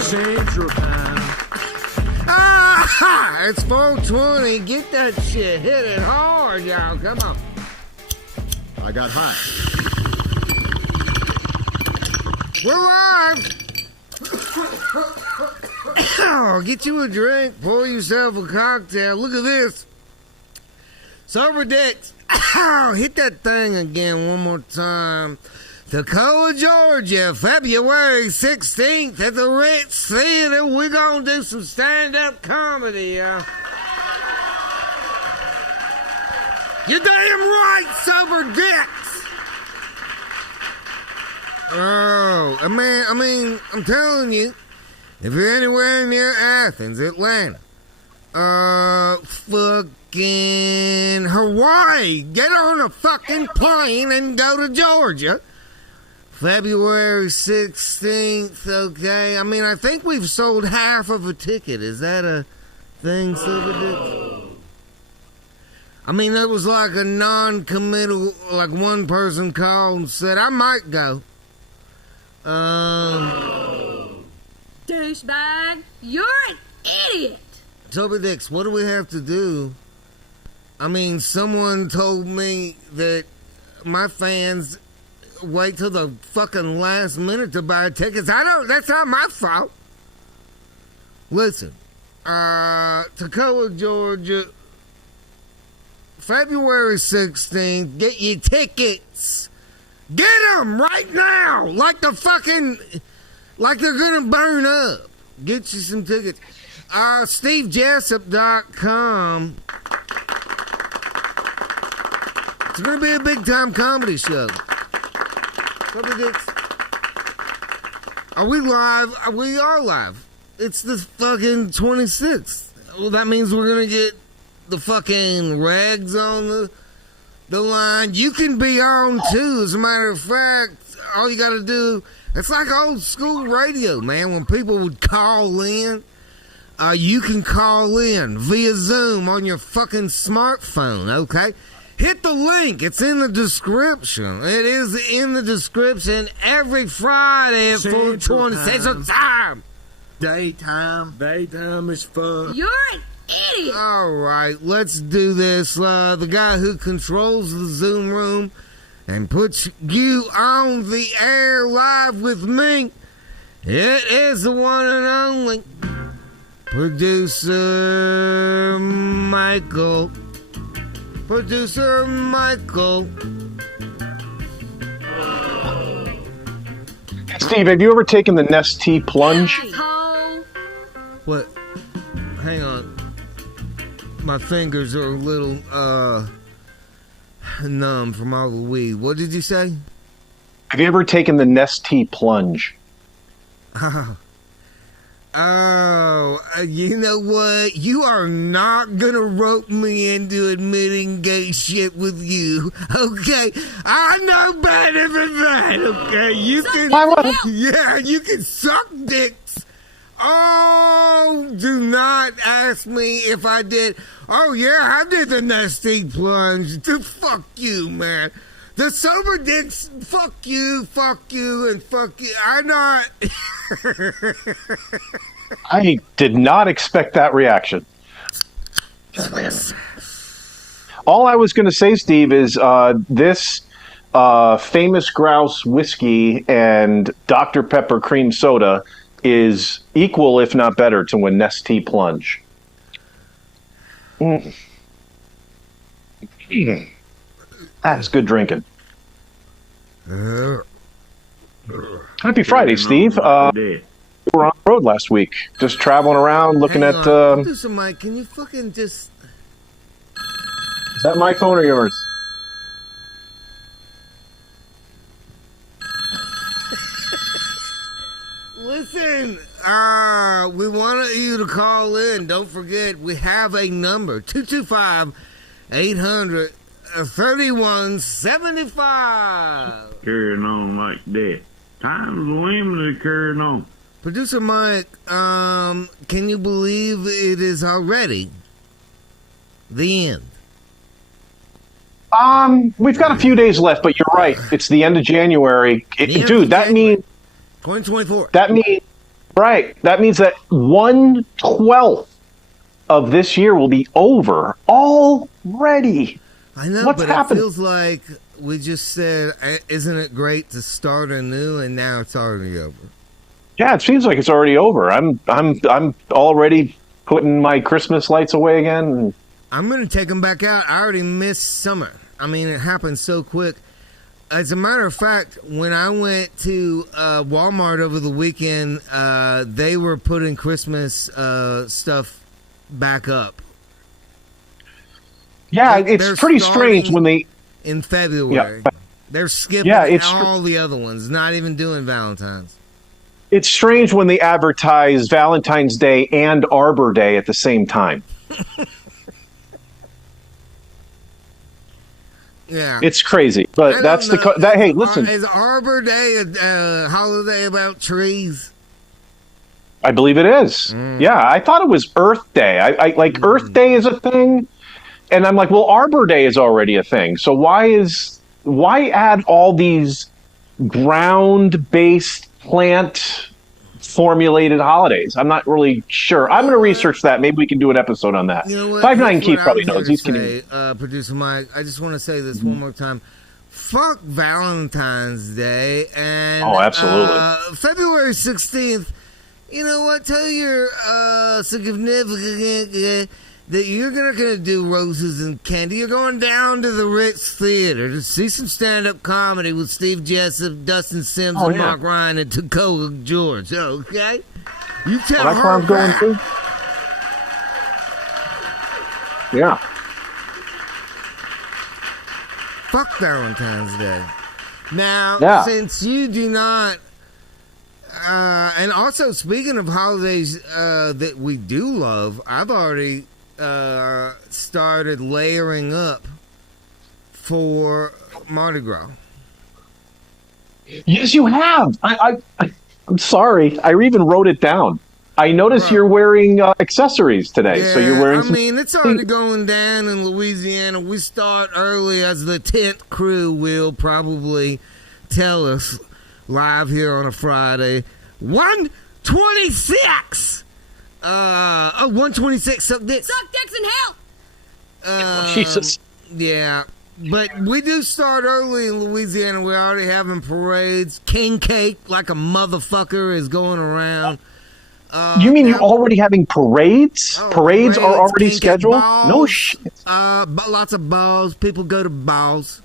Central Time. It's 420. Get that shit. Hit it hard, y'all. Come on. I got high. We're live. Get you a drink. Pour yourself a cocktail. Look at this. Sober Dicks. Hit that thing again one more time. Toccoa, Georgia, February 16th at the Ritz Theater. We're going to do some stand-up comedy, You're damn right, Sober Dicks. Oh, I mean, I'm telling you, if you're anywhere near Athens, Atlanta, fucking Hawaii, get on a fucking plane and go to Georgia. February 16th, okay? I mean, I think we've sold half of a ticket. Is that a thing, Silver Dicks? I mean, it was like a non-committal, like one person called and said, I might go. Douchebag, you're an idiot. Silver Dicks, what do we have to do? I mean, someone told me that my fans wait till the fucking last minute to buy tickets. That's not my fault. Listen, Toccoa, Georgia, February 16th, get your tickets. Get them right now, like they're gonna burn up. Get you some tickets. SteveJessup.com. It's gonna be a big time comedy show. Are we live? We are live. It's the fucking 26th. Well, that means we're gonna get the fucking regs on the line. You can be on too. As a matter of fact, all you gotta do, it's like old school radio, man. When people would call in, you can call in via Zoom on your fucking smartphone, okay? Hit the link. It's in the description. It is in the description every Friday at 4:20 Central Time. Daytime. Daytime is fun. You're an idiot. All right, let's do this. The guy who controls the Zoom room and puts you on the air live with me, it is the one and only Producer Michael. Producer Michael. Steve, have you ever taken the Nestea plunge? Asshole. What? Hang on. My fingers are a little, numb from all the weed. What did you say? Have you ever taken the Nestea plunge? Oh, you know what? You are not gonna rope me into admitting gay shit with you, okay? I know better than that, okay? You can, yeah, you can suck dicks. Oh, do not ask me if I did. Oh yeah, I did the Nestea plunge. Fuck you, man. The Sober Dicks, fuck you, and fuck you. I'm not. I did not expect that reaction. All I was going to say, Steve, is this Famous Grouse whiskey and Dr. Pepper cream soda is equal, if not better, to a Nestea plunge. That's good drinking. Happy Friday, Steve. We were on the road last week, just traveling around, looking at... Producer Mike, can you fucking just... Is that my phone or yours? Listen, we wanted you to call in. Don't forget, we have a number, 225-800-3175. Carrying on like that. Times women are carrying on. Producer Mike, can you believe it is already the end? We've got a few days left, but you're right. It's the end of January. Dude, that means 2024. That means Right. That means that 1/12 of this year will be over already. I know, What's but happened? it feels like we just said, isn't it great to start anew, and now it's already over. Yeah, it seems like it's already over. I'm already putting my Christmas lights away again. I'm going to take them back out. I already missed summer. I mean, it happened so quick. As a matter of fact, when I went to Walmart over the weekend, they were putting Christmas stuff back up. Yeah, They're it's pretty strange starting when they... in February. Yeah. They're skipping all the other ones, not even doing Valentine's. It's strange when they advertise Valentine's Day and Arbor Day at the same time. Yeah. It's crazy, but that's hey, listen. Is Arbor Day a holiday about trees? I believe it is. Yeah, I thought it was Earth Day. I like Earth Day is a thing, and I'm like, well, Arbor Day is already a thing. So why add all these ground-based plant formulated holidays? I'm not really sure. I'm going to research that. Maybe we can do an episode on that. You know what? 5.9's Keith What probably I was knows. here He's to say, Producer Mike, I just want to say this one more time. Fuck Valentine's Day and Oh, absolutely. February 16th. You know what? Tell your significant that you're not going to do roses and candy. You're going down to the Ritz Theater to see some stand-up comedy with Steve Jessup, Dustin Sims, and Mark Ryan, and Dakota George. Okay? You tell that's her where I'm going that. to. Yeah. Fuck Valentine's Day. Now, since you do not... and also, speaking of holidays that we do love, I've already started layering up for Mardi Gras. Yes, you have. I'm sorry. I even wrote it down. I noticed you're wearing accessories today. Yeah, so you're wearing I mean, it's already going down in Louisiana. We start early, as the tent crew will probably tell us live here on a Friday. 126! 126, suck dicks. Suck dicks in hell! Jesus. Yeah. But we do start early in Louisiana. We're already having parades. King cake, like a motherfucker, is going around. You mean you're already having parades? Parades are already king cake scheduled? balls, No shit. Lots of balls. People go to balls.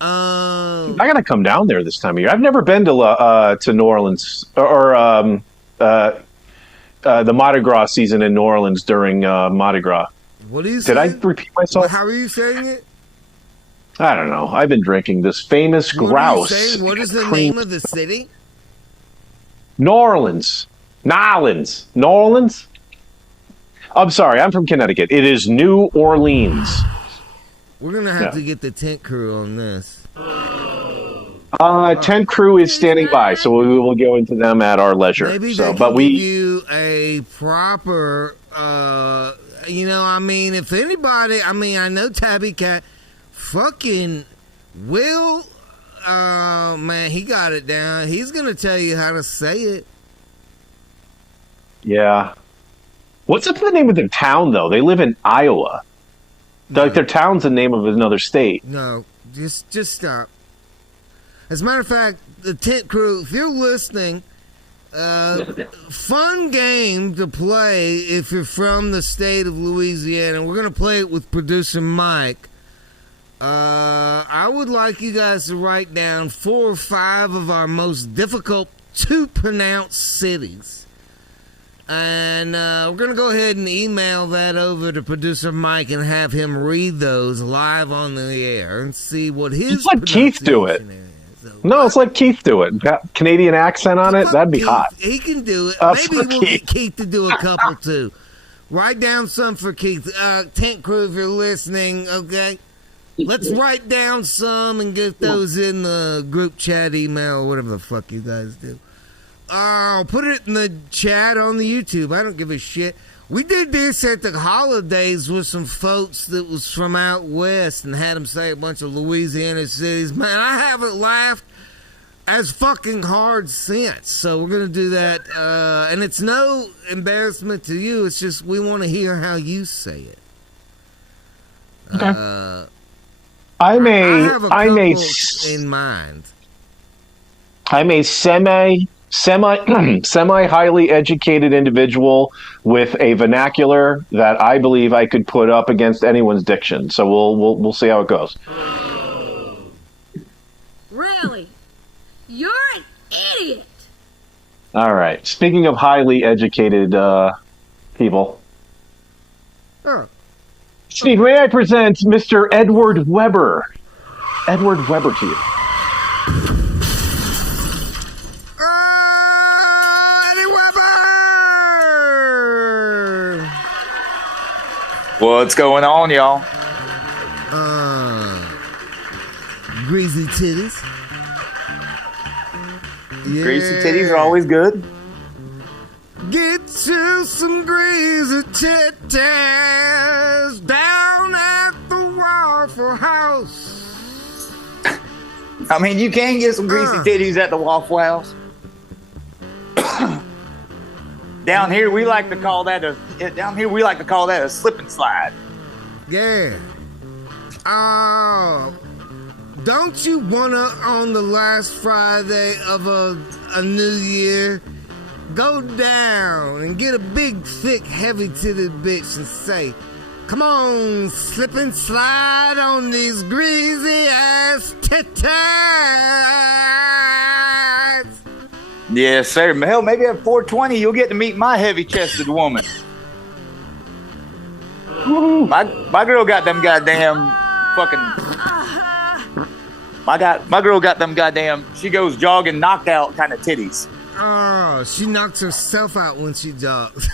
I gotta come down there this time of year. I've never been to New Orleans or the Mardi Gras season in New Orleans during Mardi Gras. What do you say? Did I repeat myself? How are you saying it? I don't know. I've been drinking this famous grouse. What is the name of the city? New Orleans. New Orleans? I'm sorry. I'm from Connecticut. It is New Orleans. We're going to have to get the tent crew on this. Tent crew is standing by, so we will go into them at our leisure. Maybe so, they but can we give you a proper, I mean, if anybody, I know Tabby Cat, fucking Will, man, he got it down. He's going to tell you how to say it. Yeah. What's up the name of their town, though? They live in Iowa. No. Like their town's the name of another state. No, just stop. As a matter of fact, the tent crew, if you're listening, fun game to play if you're from the state of Louisiana. We're going to play it with producer Mike. I would like you guys to write down 4 or 5 of our most difficult to pronounce cities. And we're going to go ahead and email that over to producer Mike and have him read those live on the air and see what his Just let Keith do it. No, it's like Keith do it. Got Canadian accent on it. That'd be hot. He can do it. Maybe we'll get Keith to do a couple too. Write down some for Keith. Tent crew, if you're listening, okay? Let's write down some and get those in the group chat email, whatever the fuck you guys do. I'll put it in the chat on the YouTube. I don't give a shit. We did this at the holidays with some folks that was from out west and had them say a bunch of Louisiana cities. Man, I haven't laughed as fucking hard since. So we're gonna do that, and it's no embarrassment to you. It's just we want to hear how you say it. Okay. I have a couple may in mind. I'm a semi highly educated individual with a vernacular that I believe I could put up against anyone's diction. So we'll see how it goes. Really? You're an idiot. All right. Speaking of highly educated people, Steve, may I present Mr. Edward Weber? Edward Weber to you. Eddie Weber! What's going on, y'all? Greasy titties. Yeah. Greasy titties are always good. Get you some greasy titties down at the Waffle House. I mean, you can get some greasy titties at the Waffle House. Down here, we like to call that a slip and slide. Yeah. Don't you wanna, on the last Friday of a new year, go down and get a big, thick, heavy-titted bitch and say, "Come on, slip and slide on these greasy-ass titties." Yes, sir. Hell, maybe at 420, you'll get to meet my heavy-chested woman. My girl got them goddamn fucking... My girl got them goddamn... She goes jogging knockout kind of titties. Oh, she knocks herself out when she jogs.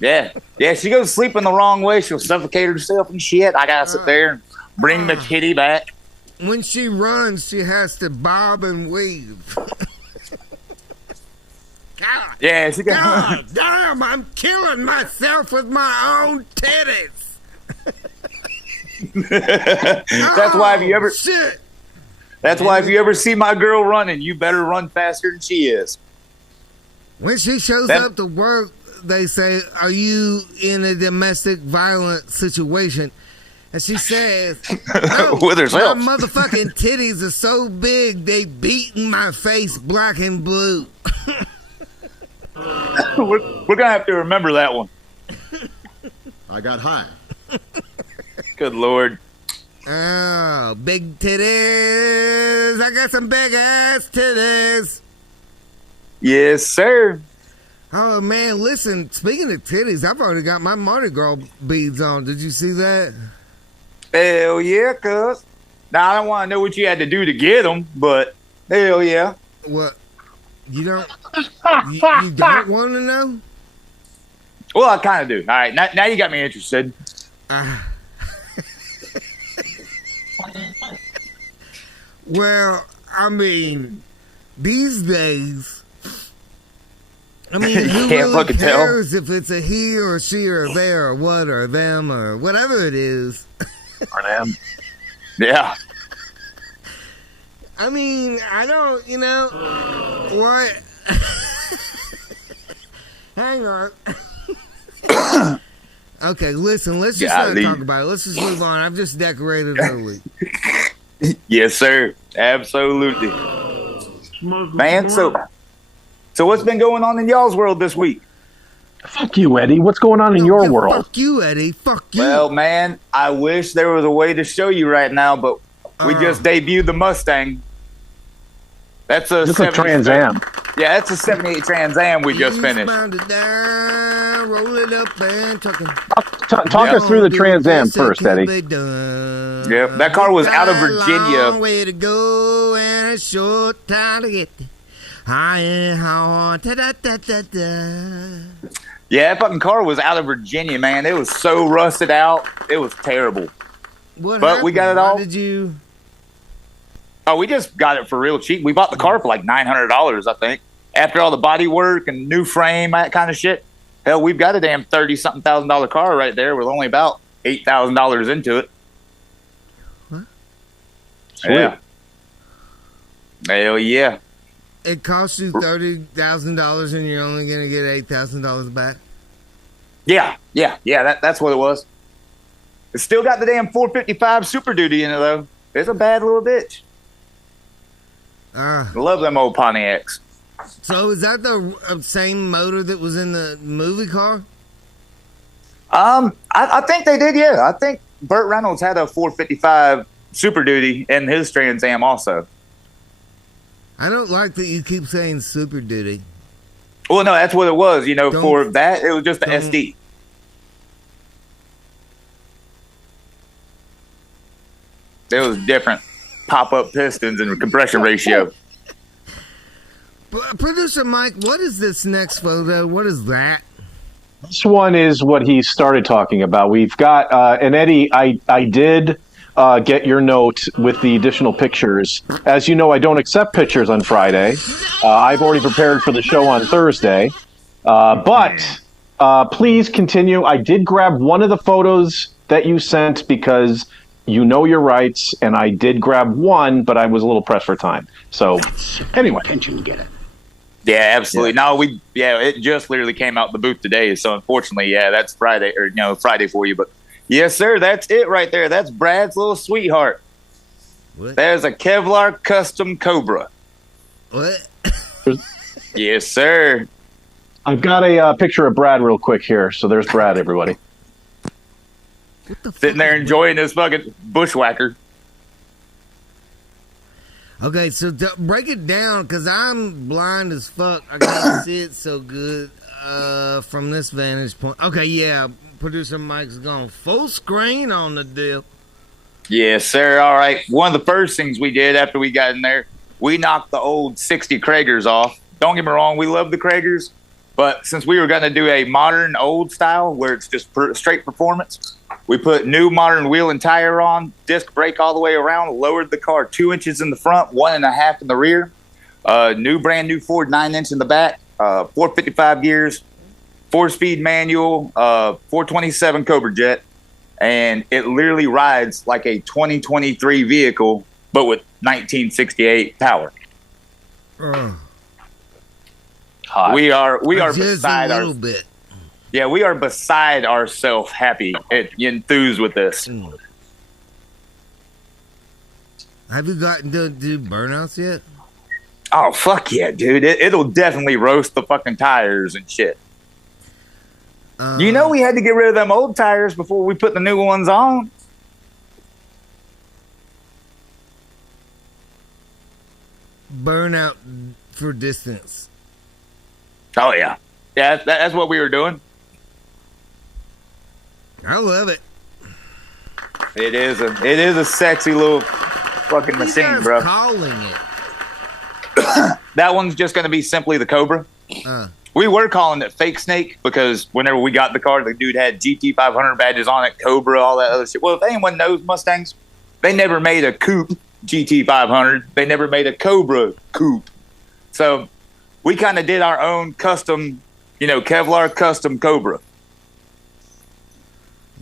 Yeah, she goes sleeping the wrong way. She'll suffocate herself and shit. I gotta sit there and bring the titty back. When she runs, she has to bob and weave. God, Yeah, she got. God damn, I'm killing myself with my own titties. That's why if you ever. Shit. That's why if you ever see my girl running, you better run faster than she is. When she shows up to work, they say, "Are you in a domestic violent situation?" And she says, "No, With herself. my motherfucking titties are so big they beaten my face black and blue." We're gonna have to remember that one. I got high. Good Lord. Oh, big titties. I got some big ass titties. Yes, sir. Oh, man, listen, speaking of titties, I've already got my Mardi Gras beads on. Did you see that? Hell yeah, cuz. Now, I don't want to know what you had to do to get them, but hell yeah. What? You don't want to know? Well, I kind of do. All right, now you got me interested. Well, I mean, these days, I mean, who Can't really fucking tell. cares if it's a he or a she or a they or a what or them or whatever it is? Or them. Yeah. I mean, I don't, what? Hang on. Okay, listen, let's just not talk about it. Let's just move on. I've just decorated early. Yes, sir. Absolutely. Man, so what's been going on in y'all's world this week? Fuck you, Eddie. What's going on in your world? Fuck you, Eddie. Fuck you. Well, man, I wish there was a way to show you right now, but we just debuted the Mustang. That's a Trans Am. Yeah, that's a 78 Trans Am we just finished. Roll it up and Talk us through the Trans Am first, Eddie. Yeah, that car was out of Virginia. Long way to go and a short time to get there. Yeah, that fucking car was out of Virginia, man. It was so rusted out. It was terrible. What But happened? we got it all. Why did you? Oh, we just got it for real cheap. We bought the car for like $900, I think. After all the body work and new frame, that kind of shit. Hell, we've got a damn $30-something thousand car right there with only about $8,000 into it. What? Yeah. Hell yeah. It cost you $30,000 and you're only going to get $8,000 back? Yeah. That's what it was. It's still got the damn 455 Super Duty in it, though. It's a bad little bitch. I love them old Pontiacs. So is that the same motor that was in the movie car? I think they did, yeah. I think Burt Reynolds had a 455 Super Duty in his Trans Am also. I don't like that you keep saying Super Duty. Well, no, that's what it was. You know, for that, it was just the SD. There was different pop-up pistons and compression ratio. Producer Mike, what is this next photo? What is that? This one is what he started talking about. We've got, and Eddie, I did get your note with the additional pictures. As you know, I don't accept pictures on Friday. I've already prepared for the show on Thursday. But please continue. I did grab one of the photos that you sent because you know your rights, and I did grab one, but I was a little pressed for time. So, anyway. Attention to get it. Yeah, absolutely. Yeah. No, it just literally came out the booth today. So, unfortunately, yeah, that's Friday, Friday for you. But, yes, sir, that's it right there. That's Brad's little sweetheart. What? There's a Kevlar Custom Cobra. What? Yes, sir. I've got a picture of Brad real quick here. So, there's Brad, everybody. Sitting there enjoying this fucking bushwhacker. Okay, so break it down, because I'm blind as fuck. I can't see it so good from this vantage point. Okay, yeah, producer Mike's gone full screen on the deal. Yes, sir. All right. One of the first things we did after we got in there, we knocked the old 60 Kragers off. Don't get me wrong, we love the Kragers, but since we were going to do a modern old style where it's just straight performance, we put new modern wheel and tire on, disc brake all the way around, lowered the car 2 inches in the front, 1.5 in the rear. Brand new Ford 9-inch in the back, 455 gears, 4-speed manual, 427 Cobra Jet, and it literally rides like a 2023 vehicle, but with 1968 power. Hot. We are Just beside a little bit. Yeah, we are beside ourselves happy and enthused with this. Have you gotten to do burnouts yet? Oh, fuck yeah, dude. It'll definitely roast the fucking tires and shit. You know we had to get rid of them old tires before we put the new ones on. Burnout for distance. Oh, yeah. Yeah, that's what we were doing. I love it. It is a sexy little fucking machine, bro. Calling it. That one's just going to be simply the Cobra. We were calling it Fake Snake because whenever we got the car, the dude had GT 500 badges on it, Cobra, all that other shit. Well, if anyone knows Mustangs, they never made a coupe GT 500. They never made a Cobra coupe. So we kind of did our own custom, Kevlar custom Cobra.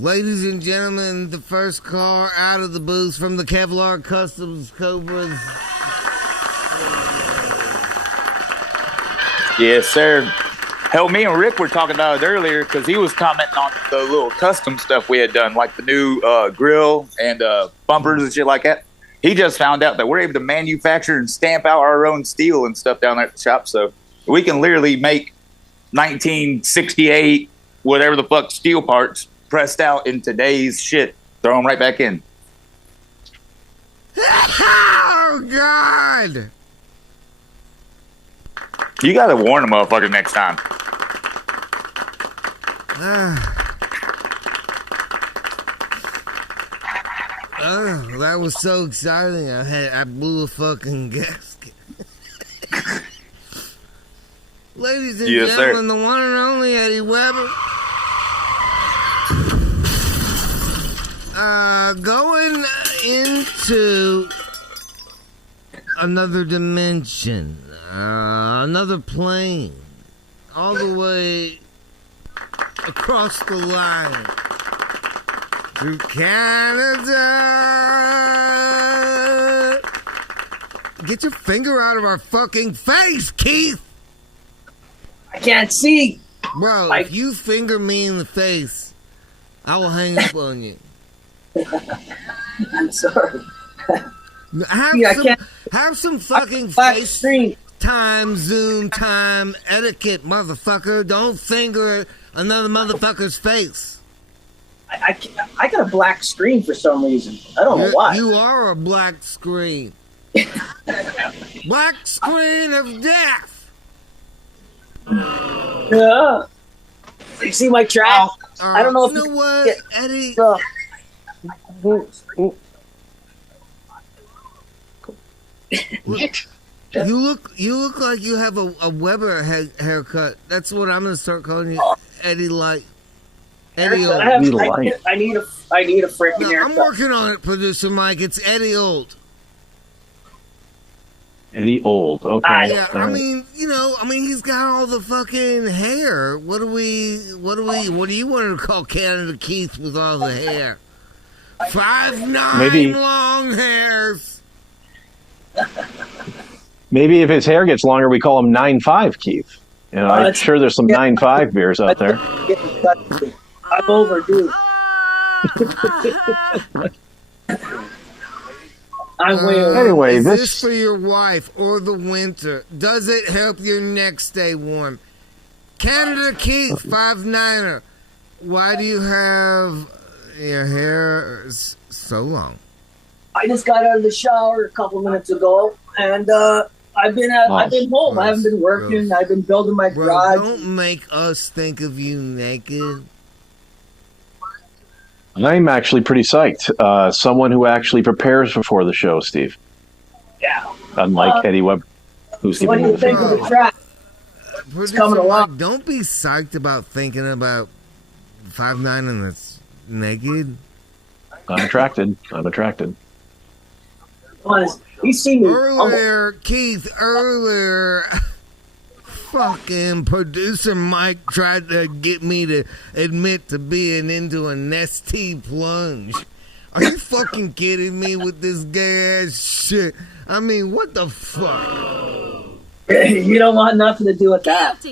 Ladies and gentlemen, the first car out of the booth from the Kevlar Customs Cobras. Yes, sir. Hell, me and Rick were talking about it earlier because he was commenting on the little custom stuff we had done, like the new grill and bumpers and shit like that. He just found out that we're able to manufacture and stamp out our own steel and stuff down there at the shop. So we can literally make 1968, whatever the fuck, steel parts pressed out in today's shit. Throw them right back in. Oh, God! You got to warn the motherfucker next time. That was so exciting. I blew a fucking gasket. Ladies and gentlemen, the one and only Eddie Weber. Going into another dimension, another plane, all the way across the line to Canada. Get your finger out of our fucking face, Keith. I can't see. Bro, if you finger me in the face, I will hang up on you. I'm sorry. Have some fucking face screen. Time, Zoom time, etiquette, motherfucker. Don't finger another motherfucker's face. I got a black screen for some reason. I don't know why. You are a black screen. Black screen of death. Yeah. You see my track? I don't know if you know what, Eddie. You look like you have a Weber haircut. That's what I'm gonna start calling you, Eddie Light. Eddie Old. I need a freaking haircut. I'm working on it, producer Mike. It's Eddie Old. Eddie Old. Okay. Yeah, I mean, he's got all the fucking hair. What do you want to call Canada Keith with all the hair? 5'9" Maybe long hairs. Maybe if his hair gets longer, we call him 9'5" Keith. You know, I'm sure there's some 9'5" beers out there. I'm overdue. I'm way over. Anyway, is this for your wife or the winter? Does it help your neck stay warm? Canada Keith, 5'9". Why do you have your hair so long? I just got out of the shower a couple minutes ago, and I've been home. I haven't been working. I've been building my garage. Don't make us think of you naked. I'm actually pretty psyched. Someone who actually prepares before the show, Steve. Yeah. Unlike Eddie Webb, who's what giving do you think of the track? It's coming along. Don't be psyched about thinking about 5'9" and it's naked. I'm attracted. Honest, you see me earlier, Keith. Earlier, fucking producer Mike tried to get me to admit to being into a nesty plunge. Are you fucking kidding me with this gay ass shit? I mean, what the fuck? You don't want nothing to do with that.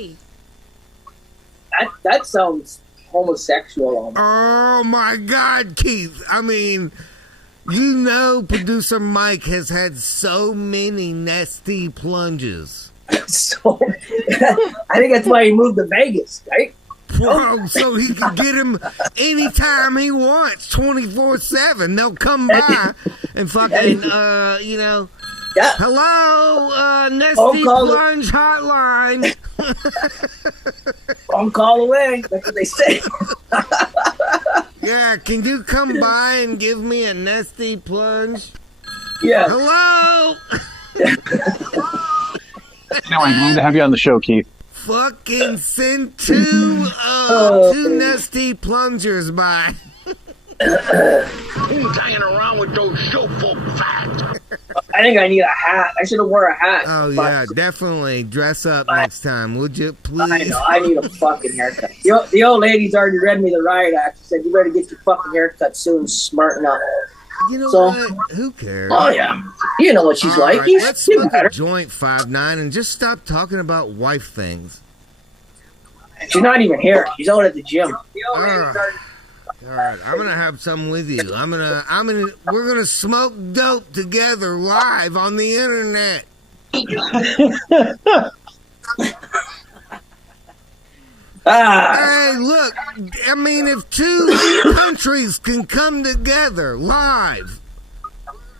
That sounds homosexual almost. Oh my God, Keith. I mean, producer Mike has had so many nasty plunges. So, I think that's why he moved to Vegas, right? Bro, so he can get him anytime he wants, 24/7. They'll come by and fucking, Yeah. Hello, Nesty Plunge Hotline. Phone call away. That's what they say. Yeah, can you come by and give me a Nesty Plunge? Yeah. Hello. Anyway, glad to have you on the show, Keith. Fucking send two Nesty Plungers by. Who's hanging around with those chauffeur fat? I think I need a hat. I should have wore a hat. Oh, yeah, definitely. Dress up next time, would you, please? I know. I need a fucking haircut. The old lady's already read me the riot act. She said, you better get your fucking haircut soon. Smarten up. You know what? Who cares? Oh, yeah. You know what she's like. Right, let's smoke a joint, 5'9", and just stop talking about wife things. She's not even here. She's out at the gym. All right, I'm gonna have some with you. We're gonna smoke dope together live on the internet. Hey, look, I mean, if two countries can come together live,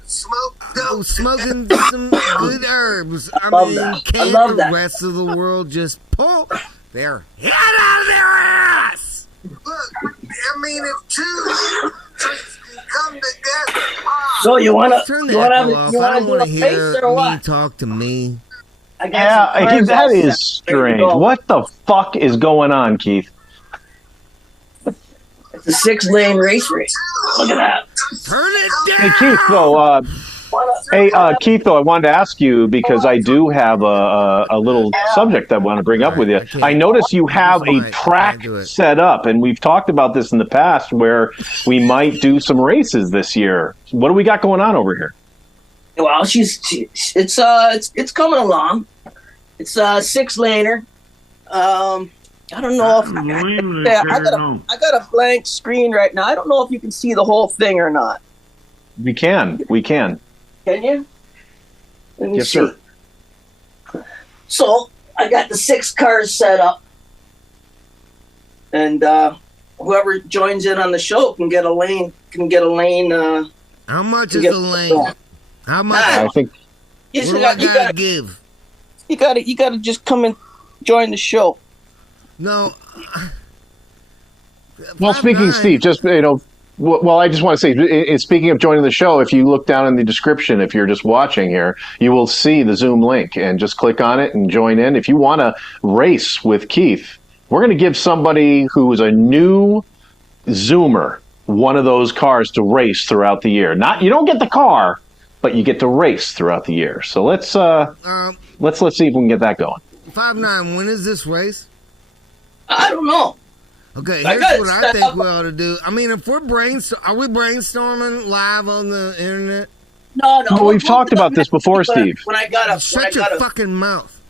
smoking some good herbs, I mean, can't the rest of the world just pull their head out of their ass? Look, I mean, if two countries can come together, so you wanna turn that off. I don't want to hear you talk to me. Yeah, that is strange. What the fuck is going on, Keith? It's a 6-lane race. Look at that. Turn it down. Hey, Keith, though, I wanted to ask you because I do have a little subject I want to bring up with you. I notice you have a track set up, and we've talked about this in the past where we might do some races this year. What do we got going on over here? Well, it's coming along. It's a 6-laner. I don't know if I got a blank screen right now. I don't know if you can see the whole thing or not. We can. Can you? Let me Yes, see. sir. So I got the 6 cars set up, and whoever joins in on the show can get a lane. How much is the lane? How much? I think What do I gotta give? You gotta just come and join the show. No. Well, speaking, Steve, just, well, I just want to say, speaking of joining the show, if you look down in the description, if you're just watching here, you will see the Zoom link, and just click on it and join in. If you want to race with Keith, we're going to give somebody who is a new Zoomer one of those cars to race throughout the year. You don't get the car, but you get to race throughout the year. So let's see if we can get that going. 5.9, when is this race? I don't know. Okay, here's what I think we ought to do. I mean, if we're are we brainstorming live on the internet? No. Well, we've talked about this before, Steve. Shut your fucking mouth.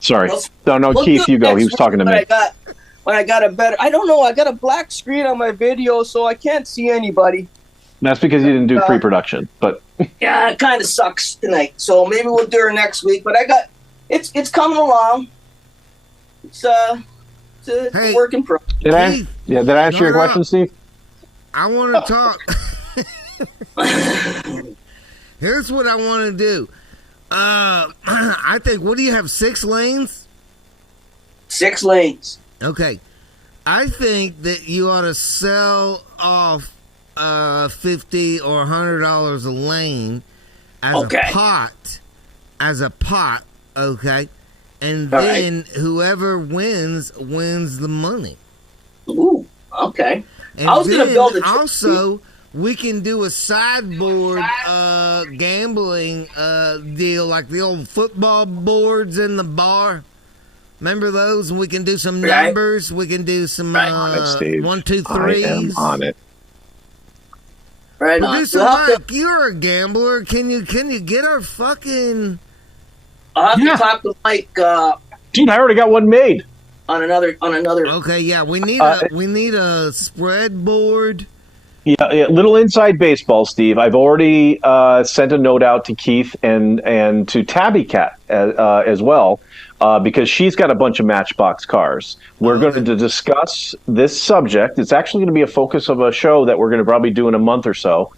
Sorry. No, Keith, you go. He was talking to me. When I got a better, I don't know. I got a black screen on my video, so I can't see anybody. That's because you didn't do pre-production, but yeah, it kind of sucks tonight. So maybe we'll do it next week. But it's coming along. It's a work in progress. Did I answer your question, Steve? I want to talk. Here's what I want to do. I think, what do you have, 6 lanes? 6 lanes. Okay. I think that you ought to sell off $50 or $100 a lane as a pot, okay? And then whoever wins the money. Ooh, okay. And I was going to build a also, we can do a sideboard gambling deal, like the old football boards in the bar. Remember those? And we can do some numbers. We can do some 1, 2, 3s. I am on it. Right on. Producer Mike, you're a gambler. Can you get our fucking? I'll have to talk to Mike. Dude, I already got one made. On another. Okay, yeah, we need a spread board. Yeah, little inside baseball, Steve. I've already sent a note out to Keith and to Tabby Cat as well, because she's got a bunch of Matchbox cars. We're going to discuss this subject. It's actually going to be a focus of a show that we're going to probably do in a month or so.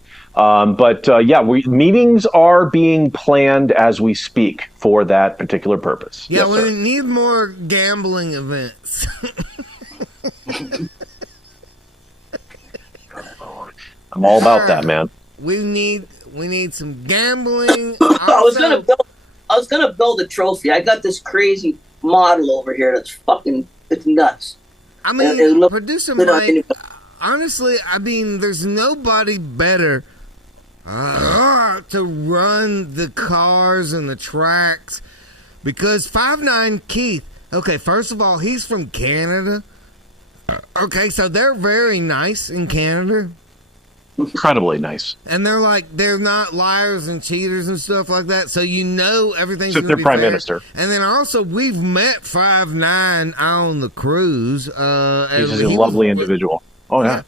Meetings are being planned as we speak for that particular purpose. Yeah, yes, we need more gambling events. I'm all about that, man. We need some gambling. I was gonna build a trophy. I got this crazy model over here that's it's nuts. I mean, Producer Mike, honestly, there's nobody better to run the cars and the tracks, because 5.9 Keith, okay, first of all, he's from Canada. Okay, so they're very nice in Canada. Incredibly nice. And they're not liars and cheaters and stuff like that, so everything's going to be their prime fair. minister. And then also, we've met 5.9 on the cruise. He's a lovely individual. Oh, yeah.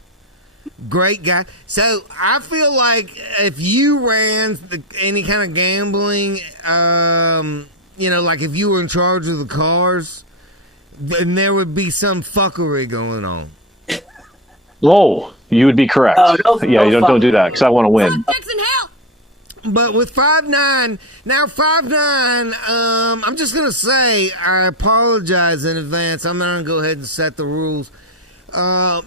Great guy. So I feel like if you ran any kind of gambling, like if you were in charge of the cars, then there would be some fuckery going on. Whoa, you would be correct. Don't do that, because I want to win. But with 5.9, I'm just going to say, I apologize in advance. I'm going to go ahead and set the rules. As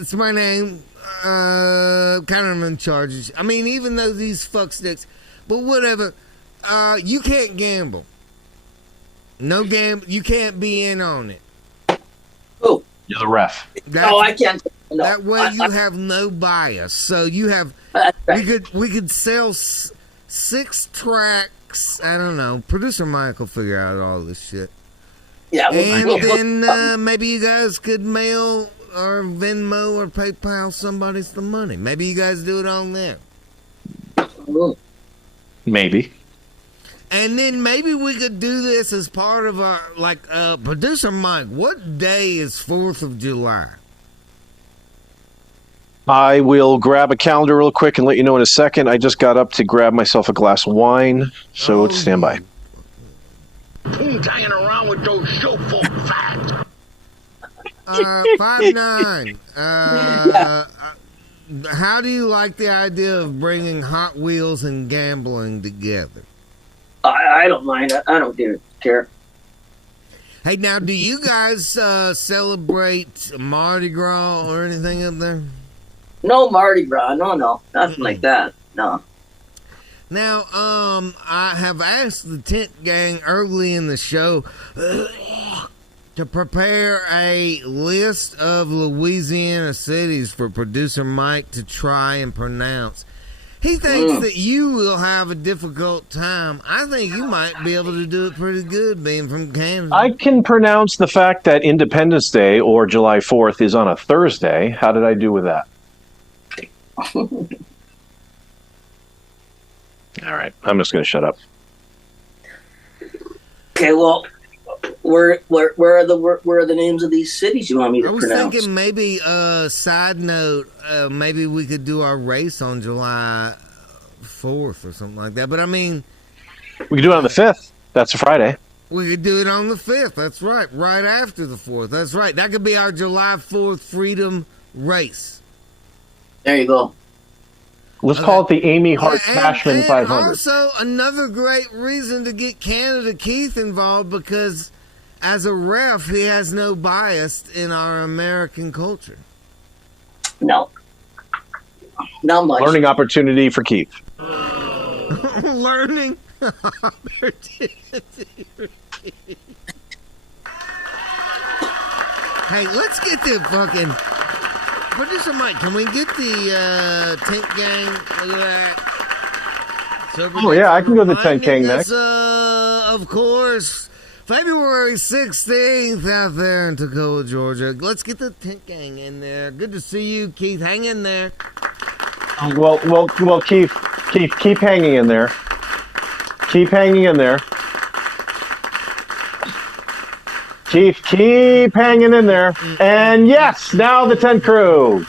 it's my name, kind of in charge. I mean, even though these fucksticks, but whatever, you can't gamble. No gamble. You can't be in on it. Oh, you're the ref. I can't. No, that way you have no bias. So you have. We could sell 6 tracks. I don't know. Producer Mike will figure out all this shit. Yeah, and then maybe you guys could mail or Venmo or PayPal somebody's the money. Maybe you guys do it on there. Maybe. And then maybe we could do this as part of our, producer Mike, what day is 4th of July? I will grab a calendar real quick and let you know in a second. I just got up to grab myself a glass of wine, so stand by. Who's hanging around with those chauffeur fags? 5.9. How do you like the idea of bringing Hot Wheels and gambling together? I don't mind. I don't care. Hey, now, do you guys celebrate Mardi Gras or anything up there? No Mardi Gras. No. Nothing like that. No. Now, I have asked the tent gang early in the show to prepare a list of Louisiana cities for producer Mike to try and pronounce. He thinks that you will have a difficult time. I think you might be able to do it pretty good, being from Kansas. I can pronounce the fact that Independence Day, or July 4th, is on a Thursday. How did I do with that? All right. I'm just going to shut up. Okay, well, where are the names of these cities you want me to pronounce? I was thinking maybe, side note, maybe we could do our race on July 4th or something like that. But I mean, we could do it on the 5th. That's a Friday. We could do it on the 5th. That's right. Right after the 4th. That's right. That could be our July 4th Freedom Race. There you go. Let's call it the Amy Hart Cashman 500. Also, another great reason to get Canada Keith involved, because as a ref, he has no bias in our American culture. No. Not much. Learning opportunity for Keith. Learning opportunity for Keith. Hey, let's get the fucking... Producer Mike, can we get the tent gang? Look at that. Oh, yeah, I can go to the tent gang next. Of course, February 16th out there in Toccoa, Georgia. Let's get the tent gang in there. Good to see you, Keith. Hang in there. Well, Keith, keep hanging in there. Keep hanging in there. Keith, keep hanging in there. And yes, now the tent crew.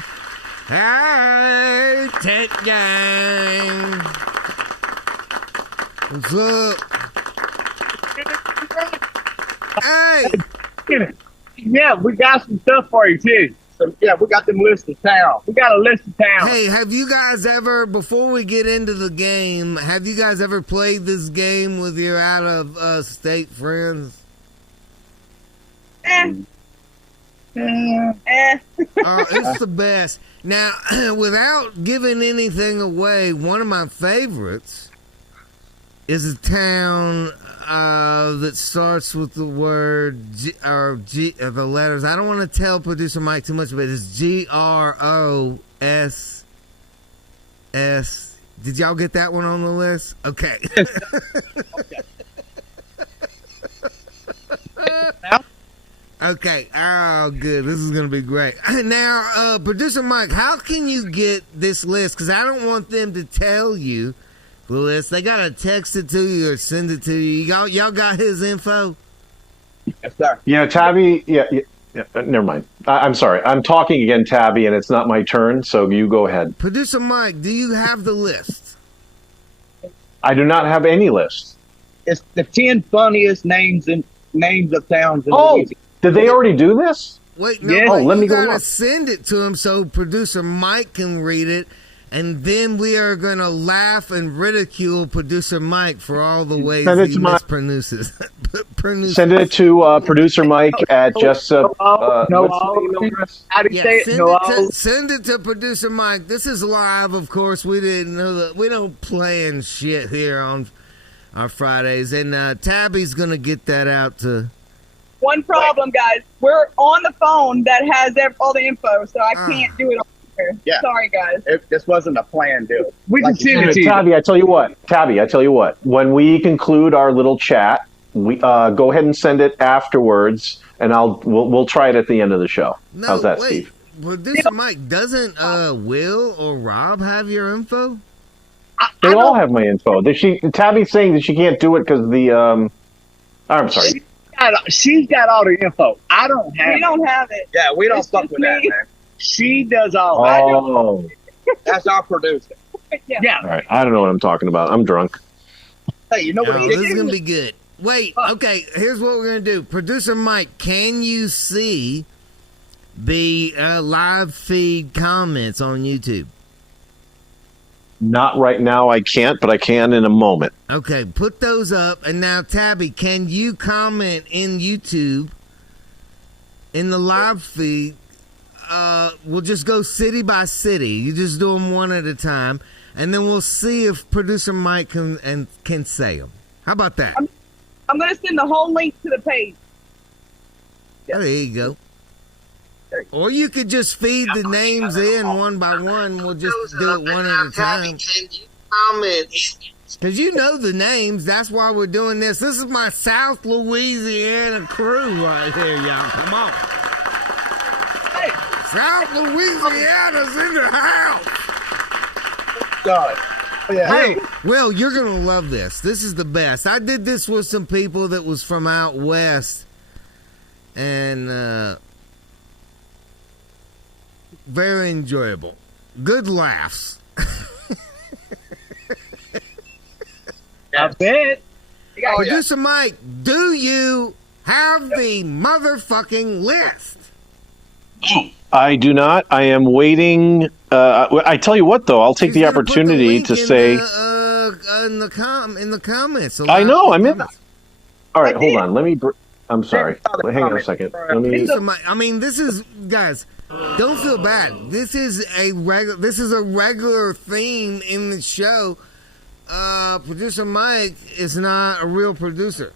Hey, tent gang. What's up? Hey. Yeah, we got some stuff for you, too. So, yeah, we got them list of towns. We got a list of towns. Hey, have you guys ever, before we get into the game, have you guys ever played this game with your out-of-state friends? It's the best. Now, without giving anything away, one of my favorites is a town that starts with the word G, the letters. I don't want to tell producer Mike too much, but it's GROS. Did y'all get that one on the list? Okay. Okay. Oh, good. This is going to be great. Now, producer Mike, how can you get this list? Because I don't want them to tell you the list. They got to text it to you or send it to you. Y'all got his info? Yes, sir. Yeah, Tabby. Yeah. Never mind. I'm sorry. I'm talking again, Tabby, and it's not my turn, so you go ahead. Producer Mike, do you have the list? I do not have any list. It's the 10 funniest names of towns in Louisiana. Did they already do this? Wait, no. Yes. Let me go gotta look. send it to him so producer Mike can read it, and then we are going to laugh and ridicule producer Mike for all the ways he mispronounces. Send it to producer Mike at Jessup. How do you say it? Send it to producer Mike. This is live, of course. We didn't know that. We don't plan shit here on our Fridays, and Tabby's going to get that out to... One problem, guys. We're on the phone that has all the info, so I can't do it on here. Yeah. Sorry, guys. This wasn't a plan, dude. We can send it to you. Tabby, I tell you what. When we conclude our little chat, we go ahead and send it afterwards, and we'll try it at the end of the show. How's that, Steve? Producer Mike, doesn't Will or Rob have your info? They all have my info. Tabby's saying that she can't do it because the I'm sorry. She's got all the info. I don't have. We don't have it. Yeah, we don't It's fuck just with that, me. man. She does all. Oh, That's our producer. Yeah. all right. I don't know what I'm talking about. I'm drunk. Hey, you know what? Oh, this is gonna be good. Wait, okay. Here's what we're gonna do. Producer Mike, can you see the live feed comments on YouTube? Not right now. I can't, but I can in a moment. Okay, put those up. And now, Tabby, can you comment in YouTube in the live feed? We'll just go city by city. You just do them one at a time, and then we'll see if Producer Mike can say them. How about that? I'm going to send the whole link to the page. Oh, there you go. Or you could just feed the names in one by one. We'll just do it one at a time. Because you know the names. That's why we're doing this. This is my South Louisiana crew right here, y'all. Come on. South Louisiana's in the house. God. Hey, Will, you're going to love this. This is the best. I did this with some people that was from out west. And, very enjoyable. Good laughs. I bet. Producer Mike, do you have the motherfucking list? I do not. I am waiting. I tell you what, though, I'll take the opportunity to say. In the comments. I know. I'm in. All right, hold on. Let me. I'm sorry. Hang on a second. Let me. I mean, this is, guys. Don't feel bad. This is a regular theme in the show. Producer Mike is not a real producer.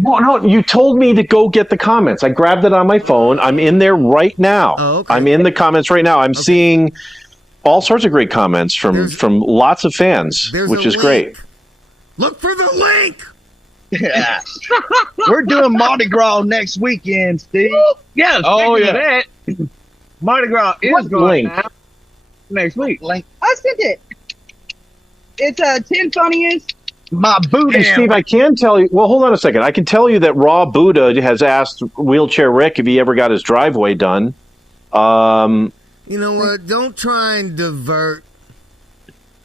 Well, no, you told me to go get the comments. I grabbed it on my phone. I'm in there right now. Oh, okay. I'm in the comments right now. I'm seeing all sorts of great comments from lots of fans, which is great. Look for the link. Yeah. We're doing Mardi Gras next weekend, Steve. Yeah. Oh, yeah. That, Mardi Gras is going down next week. I sent it. It's 10 funniest. My Buddha. Hey, Steve, I can tell you. Well, hold on a second. I can tell you that Raw Buddha has asked Wheelchair Rick if he ever got his driveway done. You know what? Don't try and divert.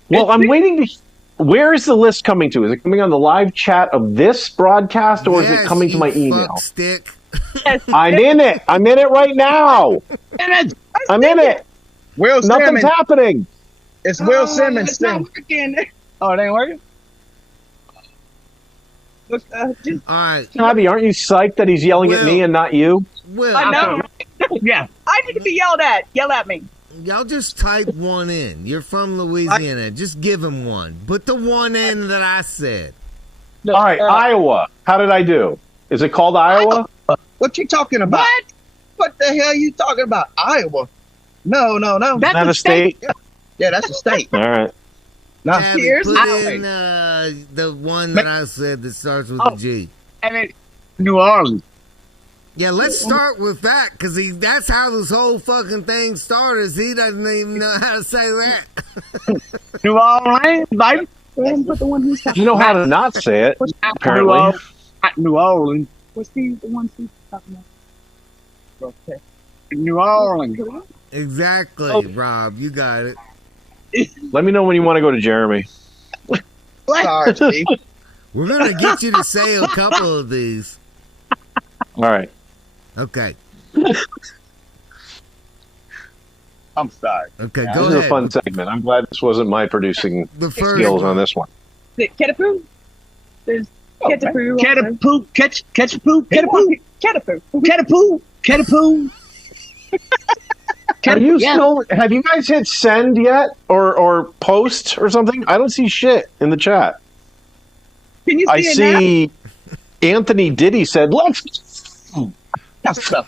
Well, I'm waiting to. Where is the list coming to? Is it coming on the live chat of this broadcast, or is it coming to my email? Stick. I'm in it. I'm in it right now. I'm in it. Will Nothing's Simmons. happening. It's Will Simmons It's not thing. working. Oh, it ain't working? Look, just, All right. Tabby, aren't you psyched that he's yelling at me and not you? Will, I know. Yeah. I need to be yelled at. Yell at me. y'all just type one in. You're from Louisiana. Just give him one. Put the one in that I said. All right, Iowa. How did I do? Is it called Iowa? What you talking about? What the hell you talking about? Iowa? No. That's not a state. Yeah, that's a state. All right. No. Tabby, Here's put my- in the one that I said that starts with a G. And it, New Orleans. Yeah, let's start with that, because that's how this whole fucking thing started. Is he doesn't even know how to say that. New Orleans, baby. But the one who's You know how to not say it, apparently. New Orleans. What's the one who's talking about? Okay. New Orleans. Exactly, Rob. You got it. Let me know when you want to go to Jeremy. Sorry, Steve. We're going to get you to say a couple of these. All right. Okay. I'm sorry. Okay, This go is a ahead. fun segment. I'm glad this wasn't my producing The first skills on this one. Is it Ketapoo? There's Ketapoo. Catapoo, catapoo, catapoo, Ketapoo. catapoo, catapoo. Are you still? Have you guys hit send yet, or post or something? I don't see shit in the chat. Can you see I it see Anthony Diddy said, "Let's." That's the now?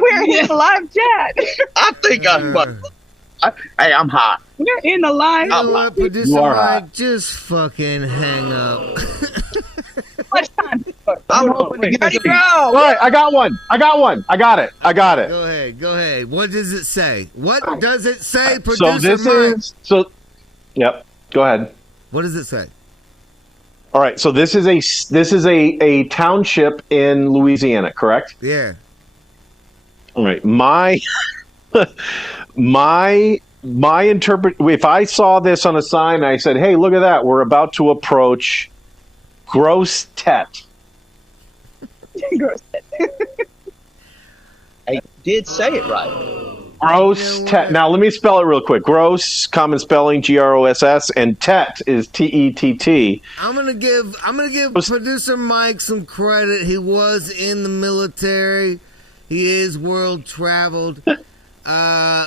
We're in the live chat. I think I'm fucking. Hey, I'm hot. We're in the live. You know what, producer You are Mike, hot. just fucking hang up. Much time. I'm hoping to get Go. All right, I got one. I got it. Go ahead. What does it say? What does it say, So producer this Mike? is Yep. Go ahead. What does it say? All right. So this is a township in Louisiana, correct? Yeah. All right. My interpret. If I saw this on a sign, and I said, "Hey, look at that! We're about to approach Gross Tet." I did say it right. Gross Tet. Now let me spell it real quick. Gross, common spelling, Gross, and Tet is Tett. I'm gonna give producer Mike some credit. He was in the military. He is world traveled.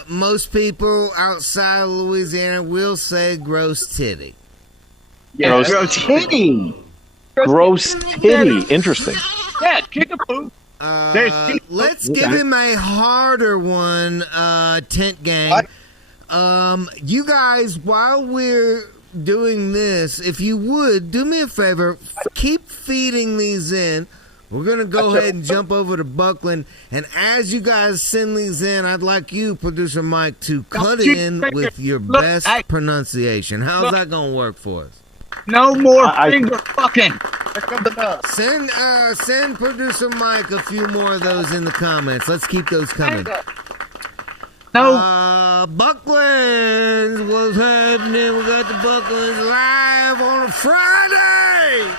Most people outside of Louisiana will say gross titty. Yeah, Gross titty. Gross titty. Interesting. Yeah, kickapoo. Let's give him a harder one, Tent Gang. You guys, while we're doing this, if you would, do me a favor, keep feeding these in. We're going to go ahead and jump over to Buckland. And as you guys send these in, I'd like you, producer Mike, to cut in with your best pronunciation. How's that going to work for us? No more finger fucking. Send producer Mike a few more of those in the comments. Let's keep those coming. No. Bucklands, what's happening? We got the Bucklands live on a Friday.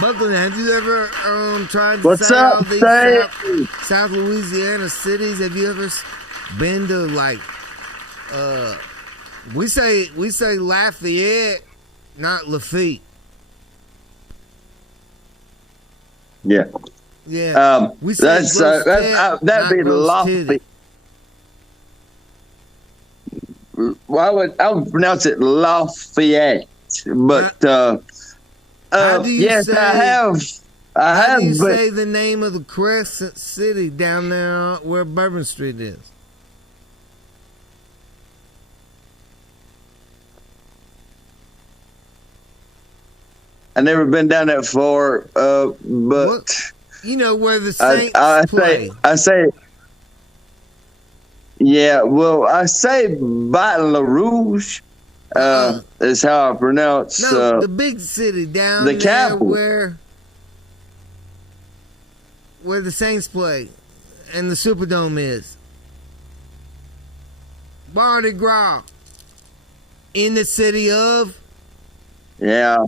Buckland, have you ever tried to What's say up, all these South Louisiana cities? Have you ever been to like we say Lafayette, not Lafitte. Yeah. Yeah. We say that'd be Lafayette. Well, I would pronounce it Lafayette, but yes, I have. How do you say the name of the Crescent City down there where Bourbon Street is? I've never been down that far, but you know where the Saints play. I say. Yeah, well, I say Baton Rouge is how I pronounce the big city down the there capital. where the Saints play and the Superdome is. Mardi Gras. In the city of? Yeah.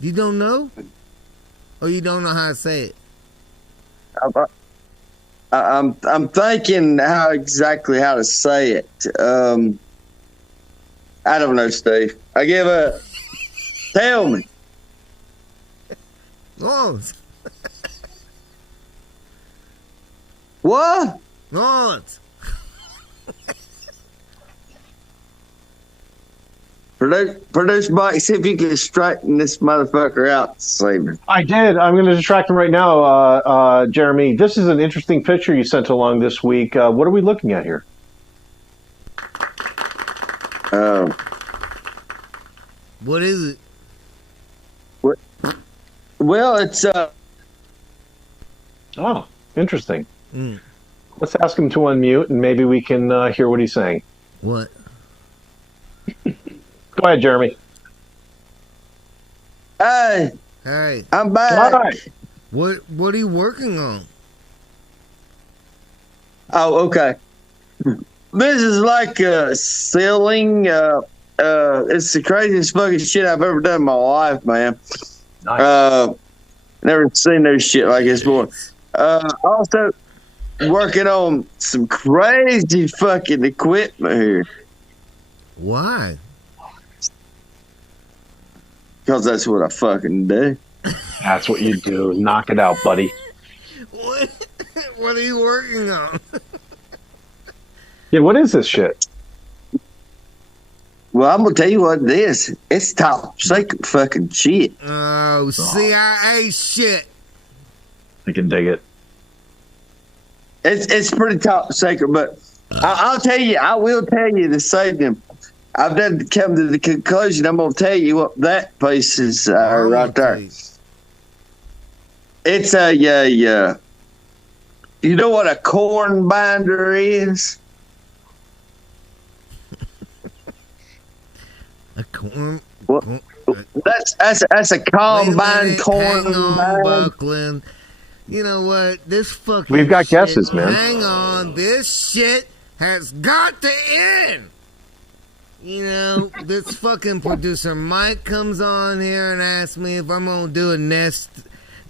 You don't know? Or you don't know how to say it? I'm thinking exactly how to say it. I don't know, Steve. I give a. Tell me. Lawrence. What? Lawrence. Produce Mike, see if you can straighten this motherfucker out this evening. I did. I'm going to distract him right now, Jeremy. This is an interesting picture you sent along this week. What are we looking at here? What is it? Well, it's Oh, interesting. Let's ask him to unmute, and maybe we can hear what he's saying. What? Go ahead, Jeremy. Hey, I'm back. Hi. What are you working on? Oh, okay. This is like a ceiling. It's the craziest fucking shit I've ever done in my life, man. Nice. Never seen no shit like this before. Also working on some crazy fucking equipment here. Why? Because that's what I fucking do. That's what you do. Knock it out, buddy. What are you working on? Yeah, what is this shit? Well, I'm gonna tell you what it is. It's top secret fucking shit. Oh, CIA shit. I can dig it. It's pretty top secret, but I'll tell you. I will tell you this evening. I've then come to the conclusion. I'm going to tell you what that piece is right there. It's a you know what a corn binder is? A corn. Well, that's a combine corn binder. Buckland. You know what? This fucking. We've got shit, guesses, man. Hang on. This shit has got to end. You know, this fucking producer Mike comes on here and asks me if I'm gonna do a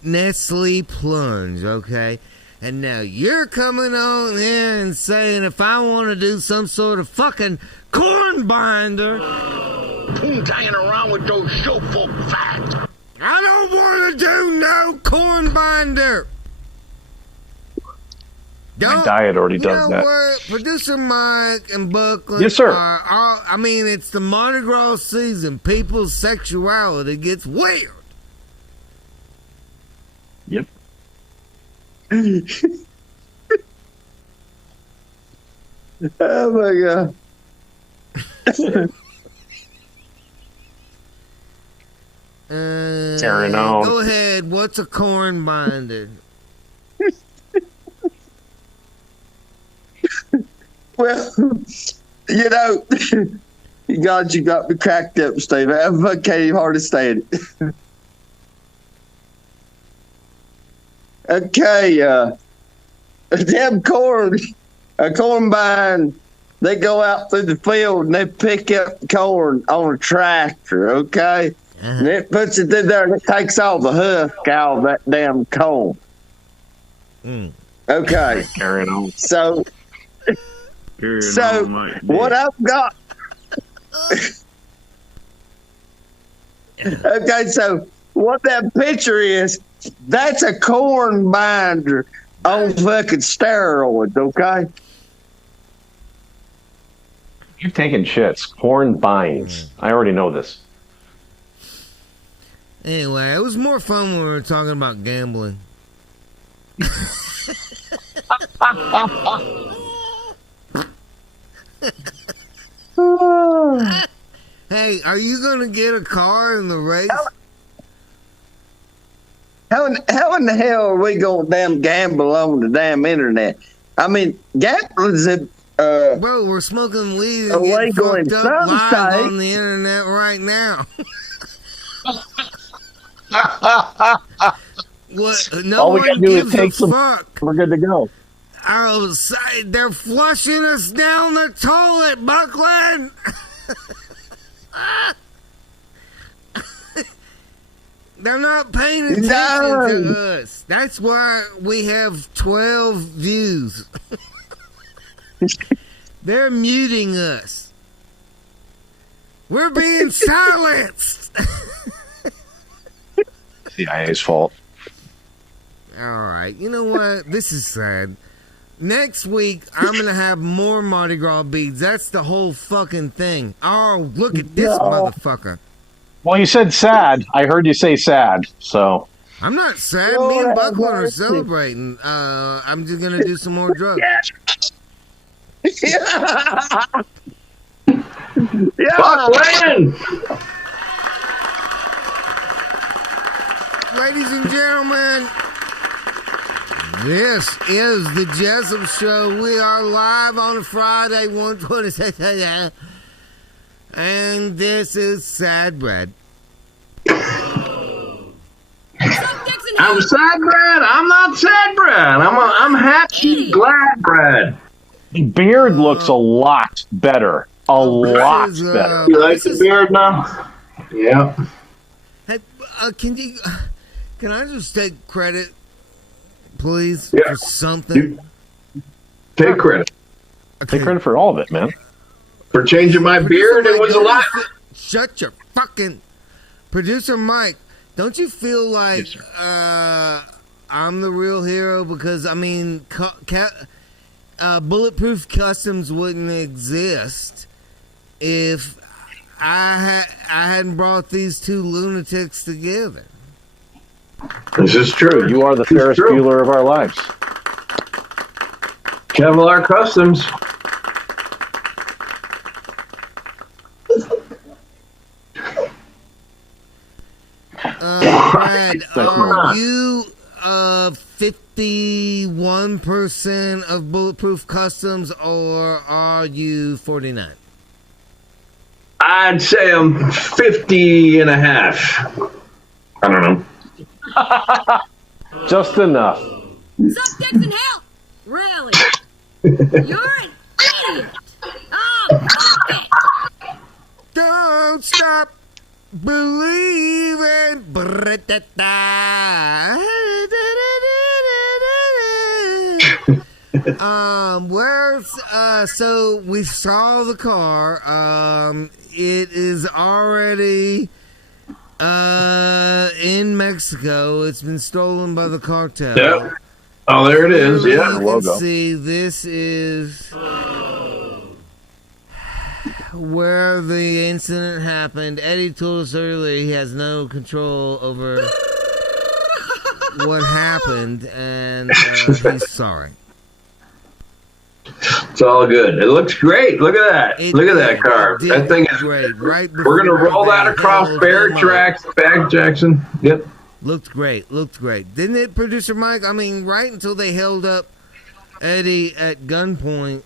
Nestle plunge, okay? And now you're coming on here and saying if I want to do some sort of fucking corn binder. Who's hanging around with those show folk fags? I don't want to do no corn binder. My diet already does that. What? Producer Mike and Buckland. Yes, sir. I mean, it's the Mardi Gras season. People's sexuality gets weird. Yep. Oh my god. Carrying on. Go ahead. What's a corn binder? Well, you know, God, you got me cracked up, Steve. I can't even hardly stand it. Okay, a combine, they go out through the field and they pick up corn on a tractor, okay? And it puts it in there and it takes all the husk out of that damn corn. Okay. Carrying on. So what I've got. Okay, so what that picture is, that's a corn binder on fucking steroids, okay? You're taking shits. Corn binds. I already know this. Anyway, it was more fun when we were talking about gambling. Hey, are you gonna get a car in the race? How in the hell are we gonna damn gamble on the damn internet? I mean, gambling's bro, we're smoking weed and getting fucked up live on the internet right now. What? No all we one gotta do is gives take a some. fuck. We're good to go. They're flushing us down the toilet, Buckland. They're not paying attention to us. That's why we have 12 views. They're muting us. We're being silenced. CIA's fault. All right. You know what? This is sad. Next week, I'm going to have more Mardi Gras beads. That's the whole fucking thing. Oh, look at this motherfucker. Well, you said sad. I heard you say sad, so. I'm not sad. Me and Buckland are celebrating. I'm just going to do some more drugs. Buckland! Ladies and gentlemen, this is the Jessup Show. We are live on a Friday, 126, and this is Sad Bread. I'm sad bread. I'm not sad bread. I'm happy, glad bread. Beard looks a lot better. A lot better. You like the beard now? Yeah. Hey, can I just take credit, please, Yeah. for something? Take credit. Okay. Take credit for all of it, man. For changing my beard, it was a lot. Shut your fucking... Producer Mike, don't you feel like I'm the real hero? Because, I mean, Bulletproof Customs wouldn't exist if I hadn't brought these two lunatics together. This is true. You are the Ferris Bueller of our lives. Kevlar Customs. Brad, are you 51% of Bulletproof Customs, or are you 49? I'd say I'm 50 and a half. I don't know. Just enough. Suck dicks in hell! Really? You're an idiot! Oh, fuck it! Don't stop believing. So we saw the car. It is already in Mexico. It's been stolen by the cartel. Yep. Oh, there it is. Yeah, you logo. can see this is where the incident happened. Eddie told us earlier he has no control over what happened, and he's sorry. It's all good. It looks great. Look at that. Look at that car. That thing is great. Right, we're going to roll that across Bear Tracks back, Jackson. Yep. Looked great. Didn't it, Producer Mike? I mean, right until they held up Eddie at gunpoint.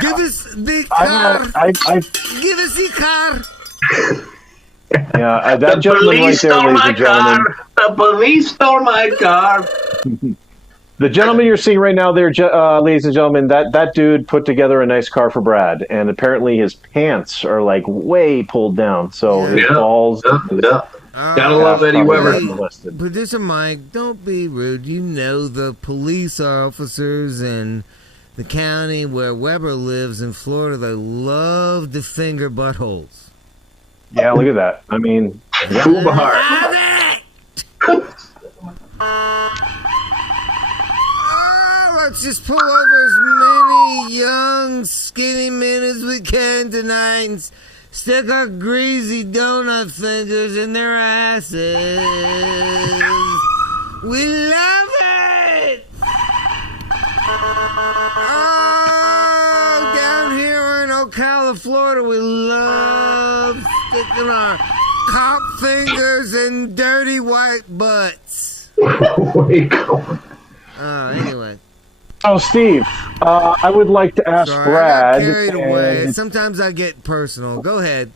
Give us the car. Give us the car. Yeah, that gentleman right there, ladies and gentlemen. The police stole my car. The gentleman you're seeing right now there, ladies and gentlemen, that dude put together a nice car for Brad, and apparently his pants are like way pulled down, so his balls. Yeah. Gotta love Eddie Weber. Producer Mike, don't be rude. You know the police officers in the county where Weber lives in Florida, they love to finger buttholes. Yeah, look at that. I mean, let's just pull over as many young, skinny men as we can tonight and stick our greasy donut fingers in their asses. We love it! Oh, down here in Ocala, Florida, we love sticking our cop fingers in dirty white butts. Anyway. Oh, Steve, I would like to ask Brad. I got carried away. Sometimes I get personal. Go ahead.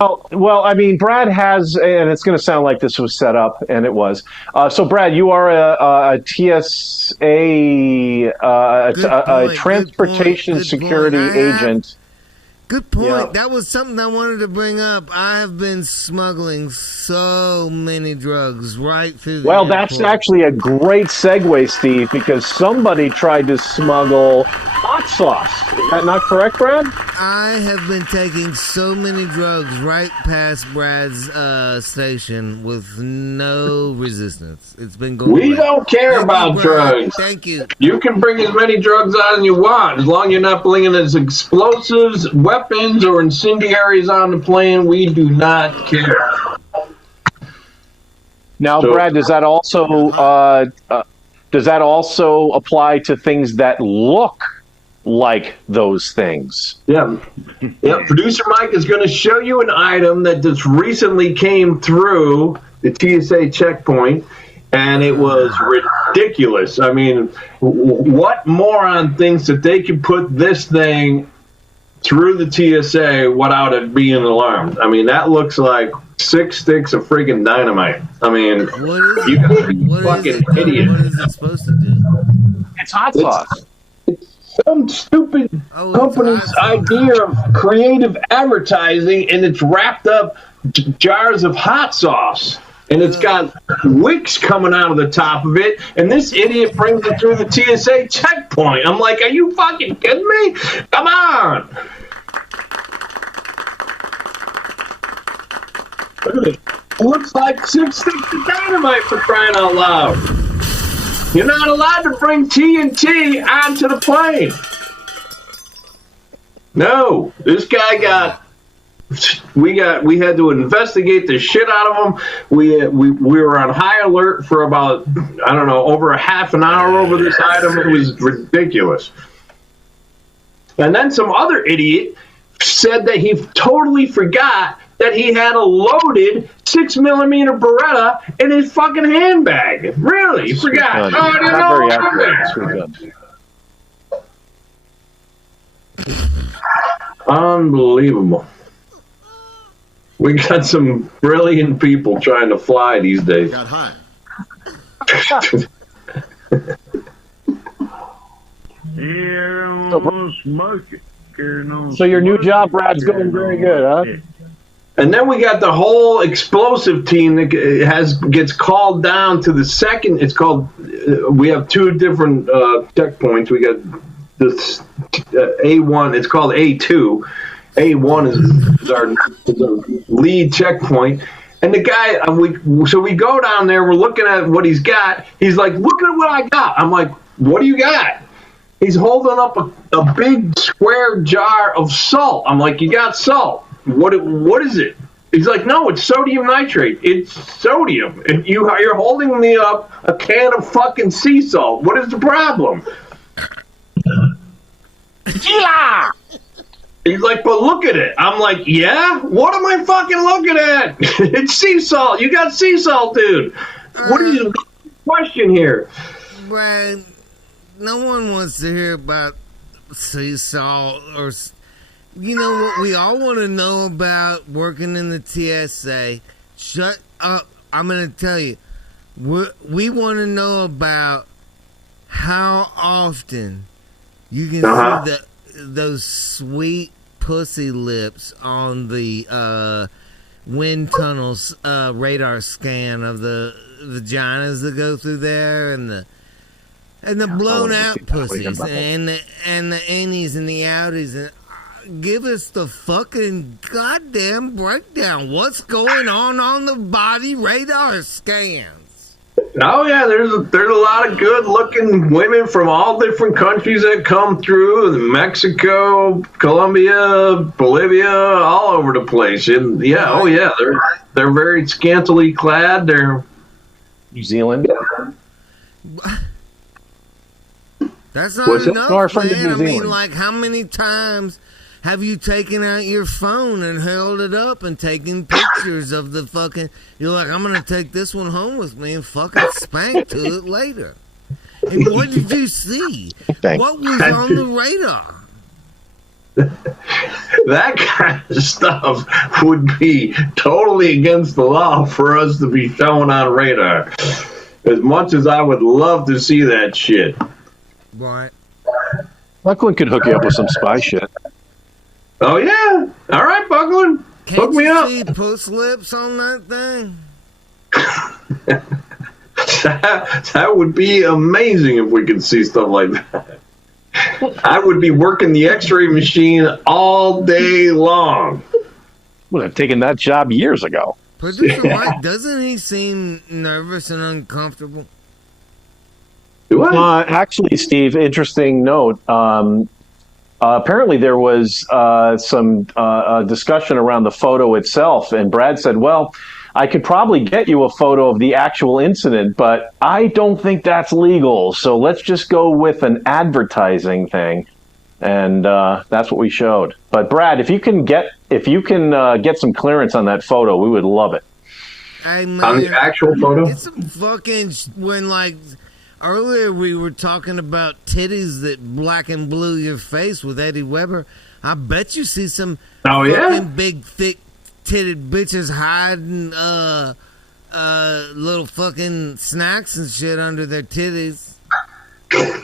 Well, I mean, Brad has, and it's going to sound like this was set up, and it was. So, Brad, you are a TSA, a transportation security agent. Good point. Yep. That was something I wanted to bring up. I have been smuggling so many drugs right through the airport. That's actually a great segue, Steve, because somebody tried to smuggle hot sauce. Is that not correct, Brad? I have been taking so many drugs right past Brad's station with no resistance. It's been going We don't care about drugs. Thank you. You can bring as many drugs on as you want, as long as you're not bringing as explosives, weapons, or incendiaries on the plane. We do not care. Now, Brad, does that also apply to things that look like those things? Yeah. Producer Mike is going to show you an item that just recently came through the TSA checkpoint, and it was ridiculous. I mean, what moron thinks that they could put this thing through the TSA without it being alarmed? I mean, that looks like 6 sticks of freaking dynamite. I mean, you gotta be a fucking idiot. What is it supposed to do? It's hot sauce. It's some stupid company's idea of creative advertising, and it's wrapped up jars of hot sauce. And it's got wicks coming out of the top of it, and this idiot brings it through the TSA checkpoint. I'm like, are you fucking kidding me? Come on! Look at it. It looks like 6 sticks of dynamite, for crying out loud. You're not allowed to bring TNT onto the plane. No, this guy we had to investigate the shit out of him. We were on high alert for about, I don't know, over a half an hour over this item. It was ridiculous. And then some other idiot said that he totally forgot that he had a loaded 6mm Beretta in his fucking handbag. Really? You forgot? Oh, I didn't Not know very about accurate. that. Sweet gun. Unbelievable. We got some brilliant people trying to fly these days. Got high. So your new job, Brad's going very good, huh? And then we got the whole explosive team that gets called down to the second. It's called. We have two different checkpoints. We got this A1. It's called A2. A1 is our lead checkpoint. And the guy, so we go down there. We're looking at what he's got. He's like, "Look at what I got." I'm like, "What do you got?" He's holding up a big square jar of salt. I'm like, "You got salt? What is it?" He's like, "No, it's sodium nitrate. It's sodium. And you're holding me up a can of fucking sea salt. What is the problem?" Gila! He's like, "But look at it." I'm like, "Yeah? What am I fucking looking at? It's sea salt. You got sea salt, dude. What is the question here?" Brad, no one wants to hear about sea salt or... You know what we all want to know about working in the TSA? Shut up. I'm going to tell you. We want to know about how often you can see those sweet pussy lips on the wind tunnels radar scan of the vaginas that go through there and the blown out pussies and the innies and the outies and give us the fucking goddamn breakdown. What's going on the body radar scans? Oh yeah, there's a lot of good-looking women from all different countries that come through. Mexico, Colombia, Bolivia, all over the place. And yeah, oh yeah, they're very scantily clad. They're New Zealand. That's not enough, man. I mean, like, how many times have you taken out your phone and held it up and taken pictures of the fucking... You're like, I'm going to take this one home with me and fucking spank to it later. And what did you see? What was on the radar? That kind of stuff would be totally against the law for us to be showing on radar. As much as I would love to see that shit. Right. Buckland could hook you up with some spy shit. Oh yeah! All right, Buckland, hook me up. Can't you see puss lips on that thing? That would be amazing if we could see stuff like that. I would be working the X-ray machine all day long. Would have taken that job years ago. Producer Mike, doesn't he seem nervous and uncomfortable? Actually, Steve, interesting note. Apparently there was some discussion around the photo itself, and Brad said, well, I could probably get you a photo of the actual incident, but I don't think that's legal, so let's just go with an advertising thing. And that's what we showed. But Brad, if you can get some clearance on that photo, we would love it. Hey, man, on the actual photo? It's some fucking... When, like... Earlier we were talking about titties that black and blue your face with Eddie Weber. I bet you see some fucking big, thick titted bitches hiding little fucking snacks and shit under their titties.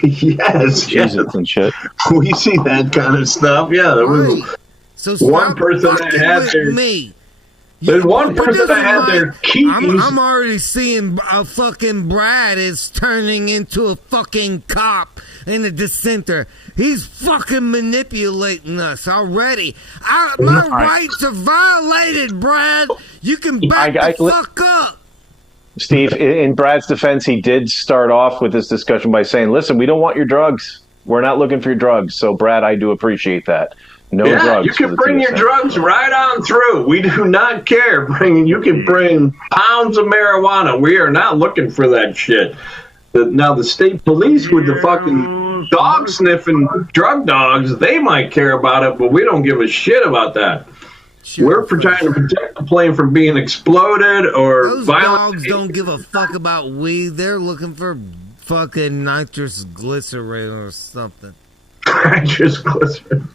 Yes. And shit. We see that kind of stuff. Yeah, there was one person that had their... There's one person that had their keys. I'm already seeing a fucking Brad is turning into a fucking cop and a dissenter. He's fucking manipulating us already. My rights are violated, Brad. You can back the fuck up. Steve, in Brad's defense, he did start off with this discussion by saying, listen, we don't want your drugs. We're not looking for your drugs. So, Brad, I do appreciate that. No drugs. You can bring your drugs right on through. We do not care. You can bring pounds of marijuana. We are not looking for that shit. Now, the state police with the fucking dog-sniffing drug dogs, they might care about it, but we don't give a shit about that. We're trying to protect the plane from being exploded or Those violent. dogs don't give a fuck about weed. They're looking for fucking nitrous glycerin or something. Nitrous glycerin.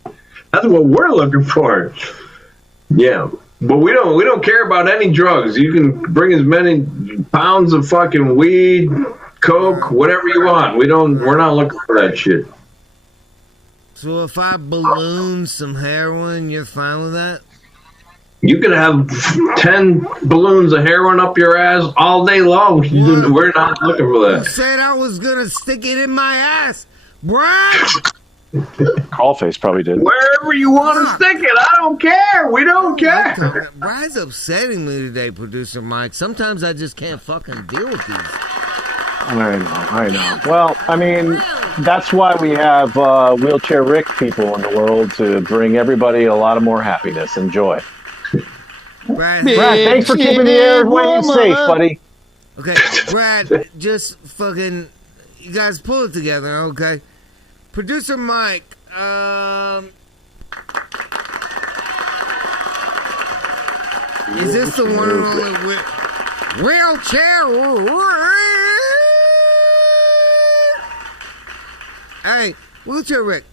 That's what we're looking for. Yeah, but we don't care about any drugs. You can bring as many pounds of fucking weed, coke, whatever you want. We're not looking for that shit. So if I balloon some heroin, you're fine with that? You can have 10 balloons of heroin up your ass all day long. We're not looking for You that. said I was gonna stick it in my ass, Brian. Callface probably did. Wherever you want to stick it, I don't care. We don't care. Brian's upsetting me today, producer Mike. Sometimes I just can't fucking deal with these. I know. Well, I mean, that's why we have Wheelchair Rick people in the world, to bring everybody a lot of more happiness and joy. Brad, thanks for keeping the airwaves safe, buddy. Okay, Brad, just fucking, you guys pull it together, okay? Producer Mike, is this the one and only wheelchair? Hey, Wheelchair Rick.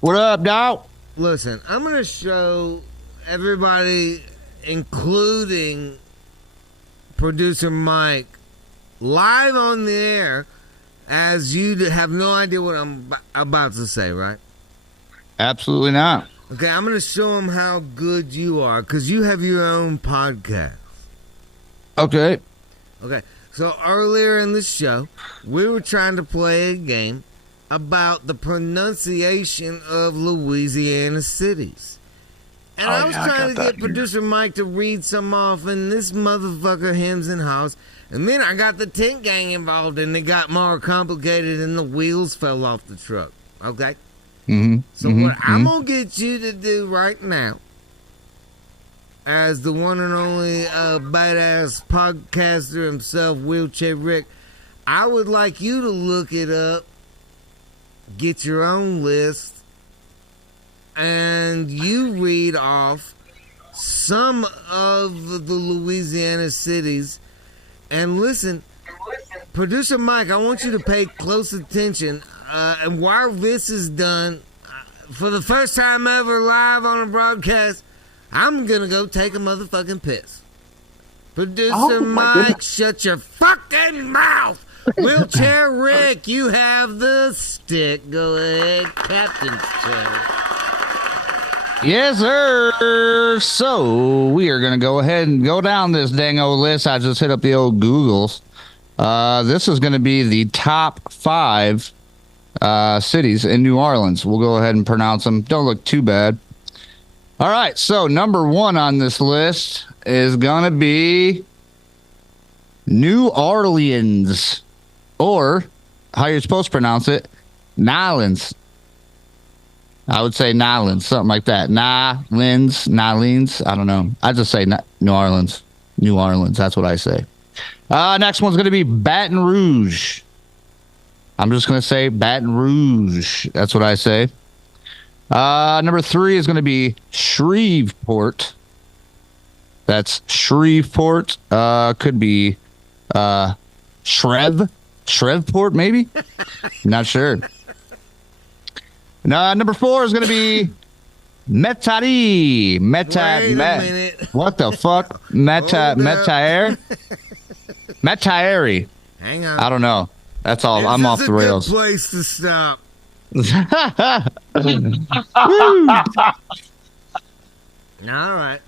What up, dog? Listen, I'm going to show everybody, including producer Mike, live on the air, as you have no idea what I'm about to say, right? Absolutely not. Okay, I'm going to show him how good you are, because you have your own podcast. Okay. Okay, so earlier in the show, we were trying to play a game about the pronunciation of Louisiana cities. And I was trying to get producer Mike to read some off, and this motherfucker hems and haws. And then I got the tent gang involved, and it got more complicated, and the wheels fell off the truck. Okay? So what I'm going to get you to do right now, as the one and only badass podcaster himself, Wheelchair Rick, I would like you to look it up, get your own list, and you read off some of the Louisiana cities. And listen, producer Mike, I want you to pay close attention. And while this is done, for the first time ever live on a broadcast, I'm going to go take a motherfucking piss. Producer Mike, shut your fucking mouth. Wheelchair Rick, you have the stick. Go ahead, Captain Chair. Yes, sir. So we are going to go ahead and go down this dang old list. I just hit up the old Googles. This is going to be the top 5 cities in New Orleans. We'll go ahead and pronounce them. Don't look too bad. All right. So number 1 on this list is going to be New Orleans, or how you're supposed to pronounce it, Nolans. I would say Nolans, something like that. Nolans, I don't know. I just say New Orleans. New Orleans, that's what I say. Next one's going to be Baton Rouge. I'm just going to say Baton Rouge. That's what I say. Number 3 is going to be Shreveport. That's Shreveport. Could be Shreveport, maybe? Not sure. Number 4 is going to be Metairie. What the fuck? Metairie. Hang on. I don't know. That's all. I'm off the rails. This is a good place to stop. All right.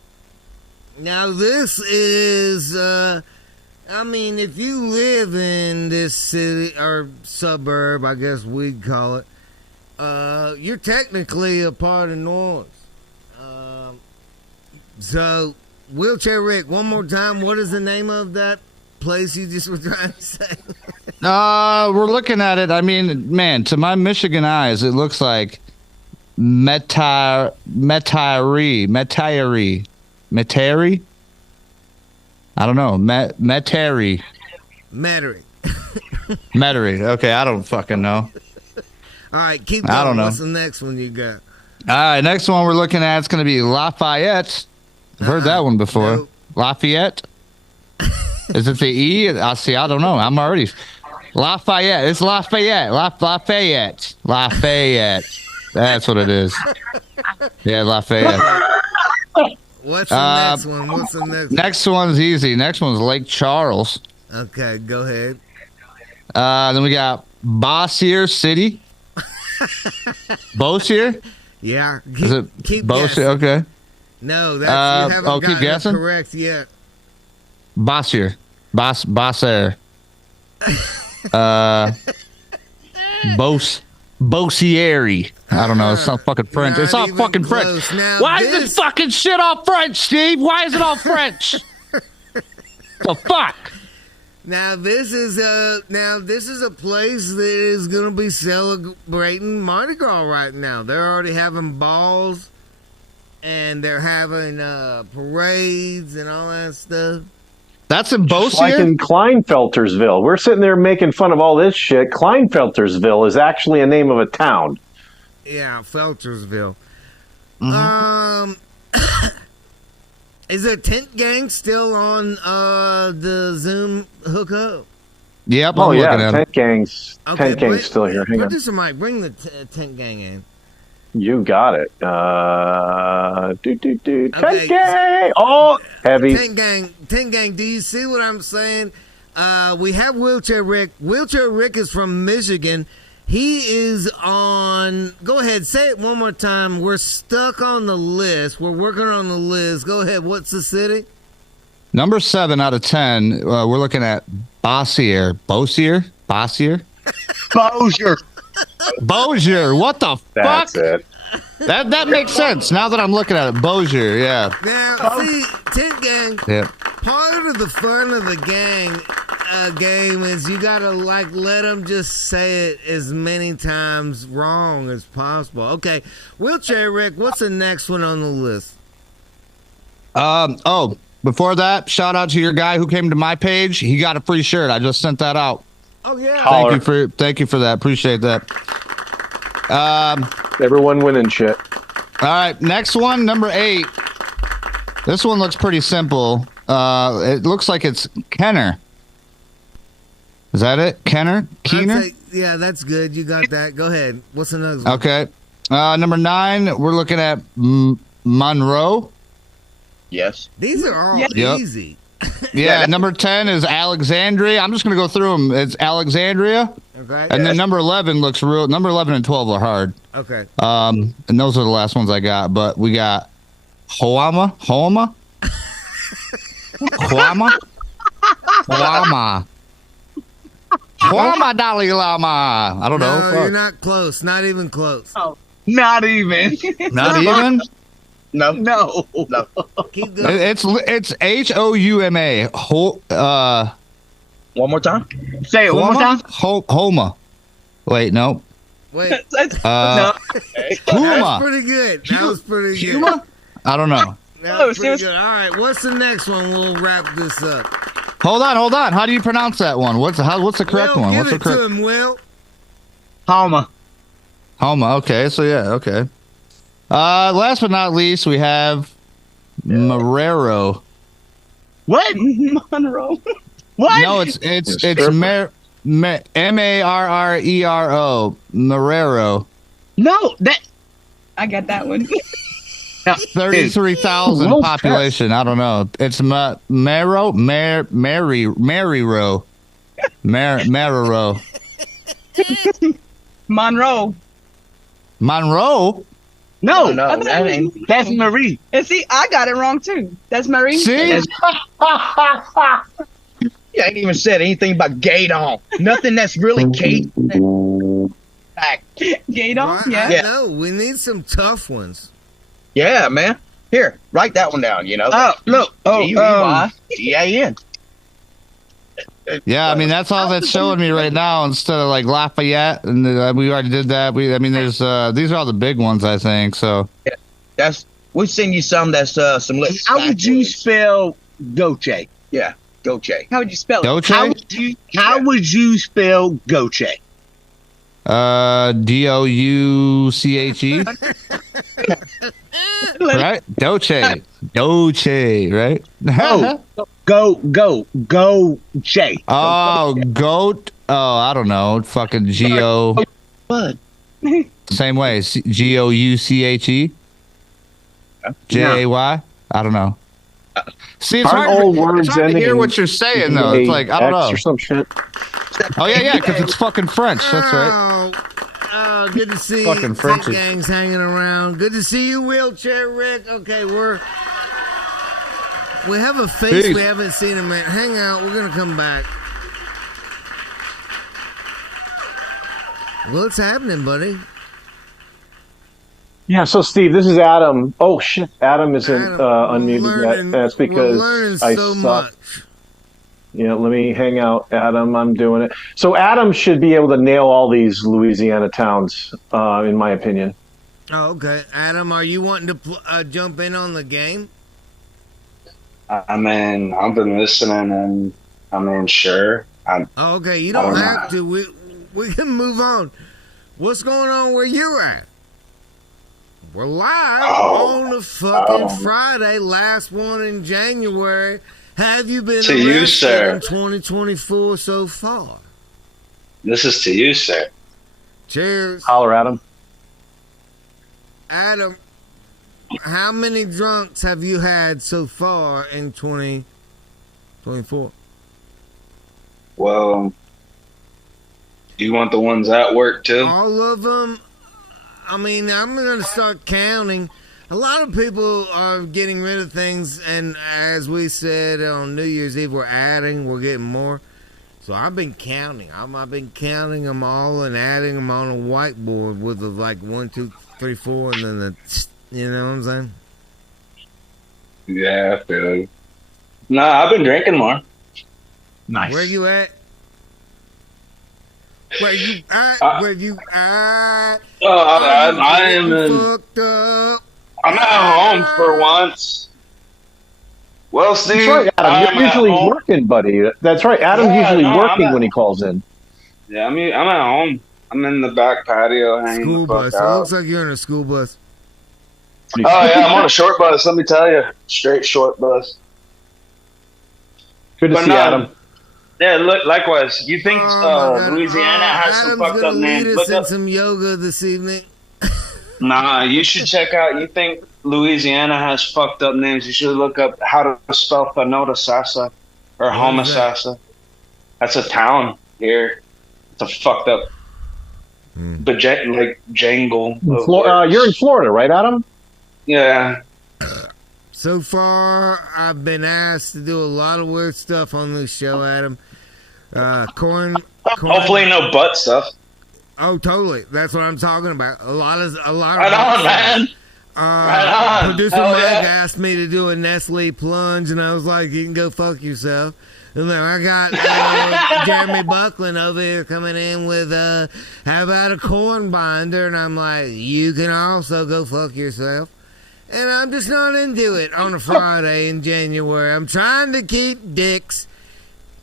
Now this is, I mean, if you live in this city or suburb, I guess we'd call it, you're technically a part of New Orleans. So, Wheelchair Rick, one more time, what is the name of that place you just were trying to say? We're looking at it. I mean, man, to my Michigan eyes, it looks like Metairie. I don't know. Metairie. Metairie. Okay, I don't fucking know. All right, keep going. I don't know. What's the next one you got? All right, next one we're looking at is going to be Lafayette. I've heard that one before. Nope. Lafayette. Is it the E? I see. I don't know. I'm already Lafayette. It's Lafayette. Lafayette. Lafayette. That's what it is. Yeah, Lafayette. What's the next one? What's the next one? Next one's easy. Next one's Lake Charles. Okay, go ahead. Then we got Bossier City. Bossier? Yeah. Is it keep Bossier? guessing. Okay. No, that's you haven't keep gotten it guessing? correct yet. Bossier. Bossier. Bossieri. I don't know. It's not fucking French. It's all fucking close. French. Now Why is this fucking shit all French, Steve? Why is it all French? The fuck? Now this is a place that is gonna be celebrating Mardi Gras right now. They're already having balls, and they're having parades and all that stuff. That's in Bossier? Like in Kleinfeltersville. We're sitting there making fun of all this shit. Kleinfeltersville is actually a name of a town. Yeah, Feltersville. Mm-hmm. Is the Tent Gang still on the Zoom hookup? Yep. Oh I'm looking yeah, at Tent it. Gang's still here. Hang on. Producer Mike, bring the Tent Gang in. You got it. Okay. Tent Gang. Oh, heavy. Tent Gang. Do you see what I'm saying? We have Wheelchair Rick. Wheelchair Rick is from Michigan. He is on. Go ahead, say it one more time. We're stuck on the list. We're working on the list. Go ahead. What's the city? Number 7 out of 10. We're looking at Bossier. Bossier. Bossier. Bossier. What the That's fuck? it. That makes sense now that I'm looking at it. Bossier. Yeah. Now, see, Tent Gang. Yeah. Part of the fun of the gang game is you gotta let them just say it as many times wrong as possible. Okay, Wheelchair Rick, what's the next one on the list? Before that, shout out to your guy who came to my page. He got a free shirt. I just sent that out. Oh yeah. Thank you for that. Appreciate that. Everyone winning shit. All right, next one, number 8. This one looks pretty simple. It looks like it's Kenner. Is that it? Kenner? Keener? Yeah, that's good. You got that. Go ahead. What's the next one? Okay. Number 9, we're looking at Monroe. Yes. These are all Yep. easy. Yeah, number 10 is Alexandria. I'm just going to go through them. It's Alexandria. Okay. And then number 11 looks real. Number 11 and 12 are hard. Okay. And those are the last ones I got. But we got Hoama. Dalai Lama. I don't know. No, you're not close. Not even close. Oh, not even. Not even? No. Keep going. It's Houma. One more time. Say it one more time. Houma. Wait, no. Wait. No. That Huma. was pretty good. That was pretty good. Huma? I don't know. That was pretty good. All right, what's the next one? We'll wrap this up. Hold on. How do you pronounce that one? What's the correct one? Give What's the it correct? to him, Will. Homa. Okay, so yeah, okay. Last but not least, we have Marrero. What? Monroe. What? No, it's M-A-R-R-E-R-O. Marrero. No, that. I got that one. 33,000 population. I don't know. It's Marrero. Monroe. Monroe? No, that ain't. That's Marie. And see, I got it wrong too. That's Marie. See? You ain't even said anything about Gaydon. Nothing that's really Kate. Gaydon? Yeah. I know. We need some tough ones. Yeah, man. Here, write that one down, you know. Oh, look. G-E-Y-G-A-N. Yeah, I mean, that's all that's showing me right now instead of like Lafayette. And we already did that. There's these are all the big ones, I think. So Yeah, we'll send you some that's some. How would you spell Goche? Yeah, Goche. How would you spell it? Goche? How would you spell Goche? D-O-U-C-H-E. Right? Dolce, right? Go, Jay. Oh, goat. Oh, I don't know. Fucking G-O. What? Same way. Gouche. Jay. I don't know. See, it's Aren't hard, all it's words hard to ending hear in what you're saying, though. It's like, I don't X know. or some shit. Oh, yeah, because it's fucking French. That's right. Oh, good to see Fucking Tech French. Gang's hanging around. Good to see you, Wheelchair Rick. Okay, we have a face Peace. we haven't seen in a minute. Hang out. We're going to come back. What's happening, buddy? Yeah, so Steve, this is Adam. Oh shit, Adam isn't unmuted yet. That's because I so suck. much. Yeah, let me hang out, Adam. I'm doing it. So Adam should be able to nail all these Louisiana towns, in my opinion. Oh, okay. Adam, are you wanting to jump in on the game? I mean, I've been listening, and I mean, sure. Oh, okay, you don't have to. We can move on. What's going on where you're at? We're live on a fucking Friday, last one in January. Have you been to you, arrested sir? in 2024 so far? This is to you, sir. Cheers. Holler, Adam. Adam, how many drunks have you had so far in 2024? Well, do you want the ones at work too? All of them. I mean, I'm going to start counting. A lot of people are getting rid of things, and as we said on New Year's Eve, we're getting more. So I've been counting. I've been counting them all and adding them on a whiteboard with the, like 1, 2, 3, 4, and then the, you know what I'm saying? Yeah, I feel you. Nah, I've been drinking more. Nice. Where you at? Where you at? Where you at? I am in. Fucked up. I'm at home for once. Well, Steve, That's right, Adam. You're usually working, buddy. That's right. Adam's usually working when he calls in. Yeah, I'm at home. I'm in the back patio hanging School the fuck bus. It out. looks like you're in a school bus. Oh yeah, I'm on a short bus. Let me tell you, straight short bus. Good to see Adam. Yeah, look. Likewise, you think Louisiana has some Adam's fucked up gonna names? lead us Look in up. some yoga this evening. Nah, you should check out. You think Louisiana has fucked up names? You should look up how to spell Fanota Sasa or Homosassa. That's a town here. It's a fucked up, but like jangle. You're in Florida, right, Adam? Yeah. So far, I've been asked to do a lot of weird stuff on this show, Adam. Corn. Hopefully, no butt stuff. Oh, totally. That's what I'm talking about. A lot of. Right on, man. Right on. Producer Hell Mike yeah. asked me to do a Nestle plunge, and I was like, "You can go fuck yourself." And then I got Jeremy Buckland over here coming in with, "How about a corn binder?" And I'm like, "You can also go fuck yourself." And I'm just not into it on a Friday in January. I'm trying to keep dicks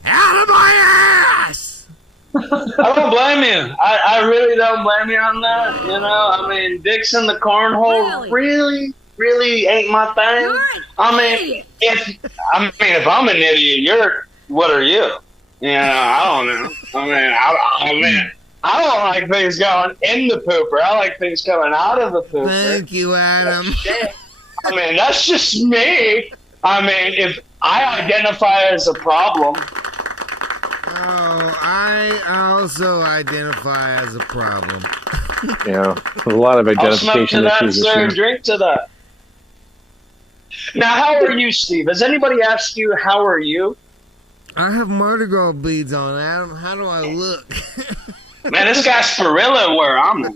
out of my ass. I don't blame you. I really don't blame you on that. You know, I mean, dicks in the cornhole really ain't my thing. I mean, if I'm an idiot, what are you? You know, I don't know. I mean, I don't like things going in the pooper. I like things coming out of the pooper. Thank you, Adam. I mean, that's just me. I mean, if I identify as a problem. Oh, I also identify as a problem. Yeah, there's a lot of identification I'll smoke to issues that, this sir. year. Drink to that. Now, how are you, Steve? Has anybody asked you how are you? I have Mardi Gras beads on, Adam. How do I look? Man, this guy's Farilla where I'm at.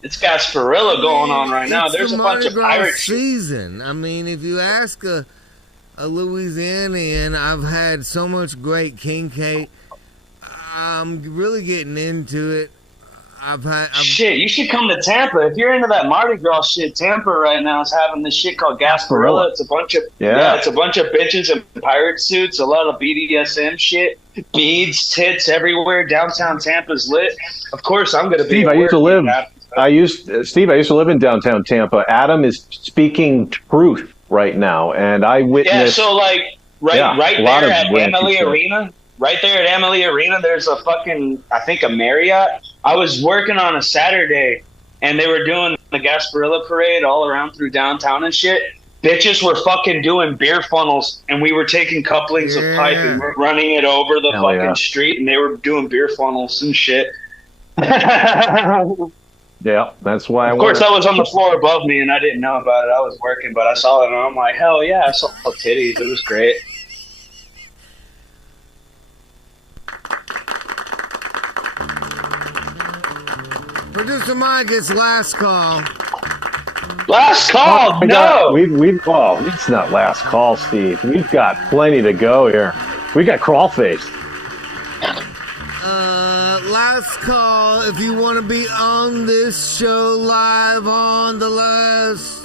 This guy's Farilla going on right now. It's There's the a bunch Mardi of Gras pirate season. I mean, if you ask a Louisianian, I've had so much great king cake. I'm really getting into it. Shit, you should come to Tampa. If you're into that Mardi Gras shit, Tampa right now is having this shit called Gasparilla. It's a bunch of it's a bunch of bitches in pirate suits, a lot of BDSM shit, beads, tits everywhere. Downtown Tampa's lit. Of course, I'm gonna be. Steve, I used to live Steve, I used to live in downtown Tampa. Adam is speaking truth right now, and I witnessed. Yeah, so like right there at Emily Arena, there's a fucking, I think, a Marriott. I was working on a Saturday, and they were doing the Gasparilla Parade all around through downtown and shit. Bitches were fucking doing beer funnels, and we were taking couplings of pipe and we're running it over the street, and they were doing beer funnels and shit. Yeah, that's why. Of course, I was on the floor above me, and I didn't know about it. I was working, but I saw it, and I'm like, hell yeah, I saw titties. It was great. Producer Mike, it's last call. Last call? No. It's not last call, Steve. We've got plenty to go here. We got Crawlface. Last call. If you want to be on this show live on the last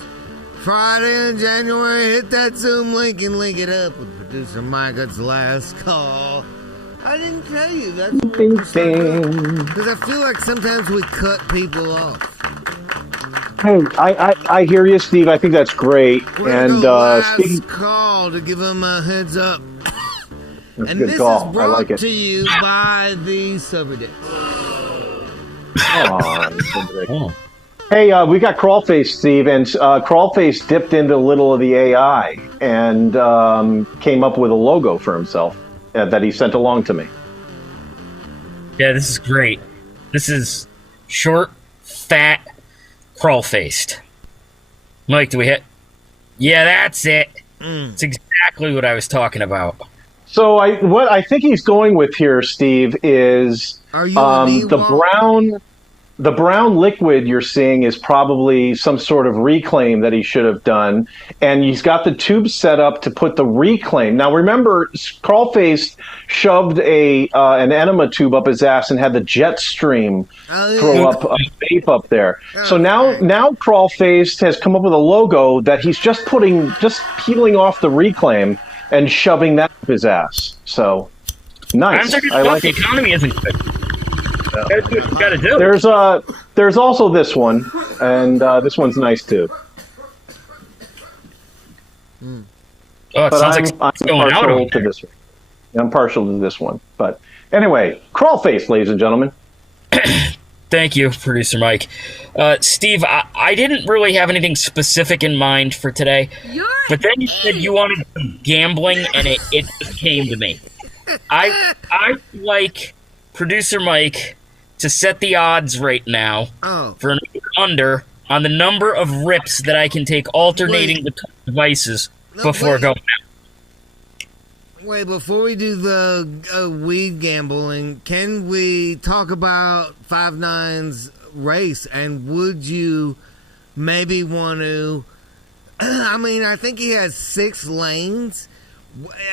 Friday in January, hit that Zoom link and link it up with Producer Mike. It's last call. I didn't tell you. That's what because I feel like sometimes we cut people off. Hey, I hear you, Steve. I think that's great. And last call to give them a heads up. That's and a good this call. is brought I like it. to you by the Subject. Hey, we got Crawlface, Steve, and Crawlface dipped into a little of the AI and came up with a logo for himself that he sent along to me. Yeah, this is great. This is short, fat, Crawlfaced. Mike, do we hit? Yeah, that's it. It's exactly what I was talking about. So what I think he's going with here, Steve, is the brown liquid you're seeing is probably some sort of reclaim that he should have done, and he's got the tube set up to put the reclaim. Now remember, Crawlface shoved an enema tube up his ass and had the jet stream throw up a vape up there. So now Crawlface has come up with a logo that he's just peeling off the reclaim and shoving that up his ass. So nice. I like the it. economy isn't good. That's what you gotta do. There's also this one, and this one's nice too. Oh, it sounds like I'm going out partial to this one. I'm partial to this one. But anyway, Crawlface, ladies and gentlemen. Thank you, Producer Mike. Steve, I didn't really have anything specific in mind for today, but then you said you wanted gambling, and it just came to me. I like Producer Mike to set the odds right now for an under on the number of rips that I can take alternating between devices before going out. Wait, before we do the weed gambling, can we talk about 5.9's race? And would you maybe want to... I mean, I think he has 6 lanes.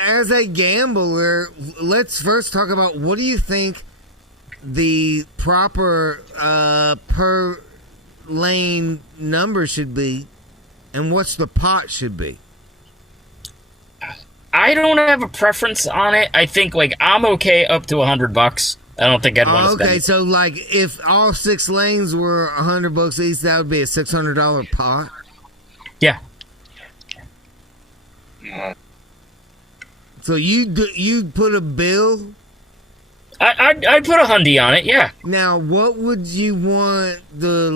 As a gambler, let's first talk about what do you think the proper per lane number should be, and what's the pot should be? I don't have a preference on it. I think I'm okay up to $100. I don't think I'd want to spend. Okay, so if all 6 lanes were $100 each, that would be a $600 pot. Yeah. So you'd put a bill? I'd put $100 on it, yeah. Now, what would you want the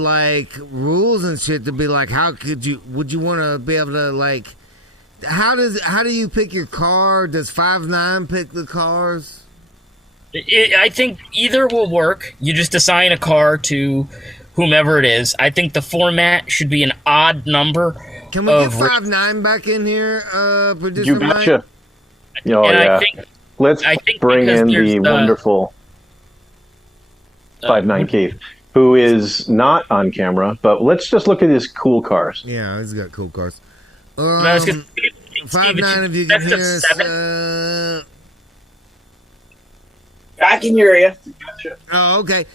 rules and shit to be like? How would you want to be able to how do you pick your car? Does 5.9 pick the cars? I think either will work. You just assign a car to whomever it is. I think the format should be an odd number. Can we get 5.9 back in here, Producer You betcha. Mike? Oh, yeah. Let's bring in the wonderful 5.9 Keith, who is not on camera, but let's just look at his cool cars. Yeah, he's got cool cars. 5.9, if you can hear us. I can hear you. Oh, okay.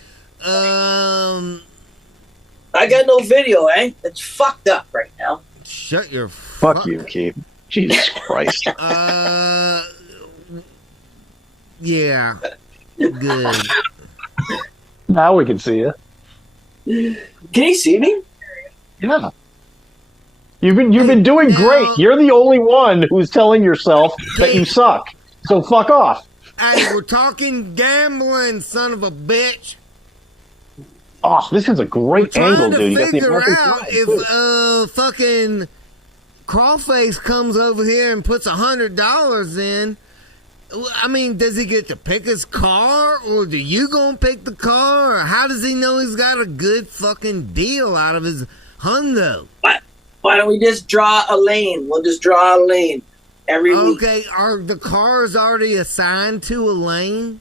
I got no video, eh? It's fucked up right now. Shut your Fuck you, Keith. Jesus Christ. Yeah. Good. Now we can see you. Can you see me? Yeah. You've been doing great. You're the only one who's telling yourself that you suck. So fuck off. Hey, we're talking gambling, son of a bitch. Oh, this is a great angle, dude. You got the Figure American out flag, if fucking Crawface comes over here and puts $100 in. I mean, does he get to pick his car, or do you gonna pick the car, or how does he know he's got a good fucking deal out of his hundo? Why don't we just draw a lane? We'll just draw a lane every week. Okay, are the cars already assigned to a lane?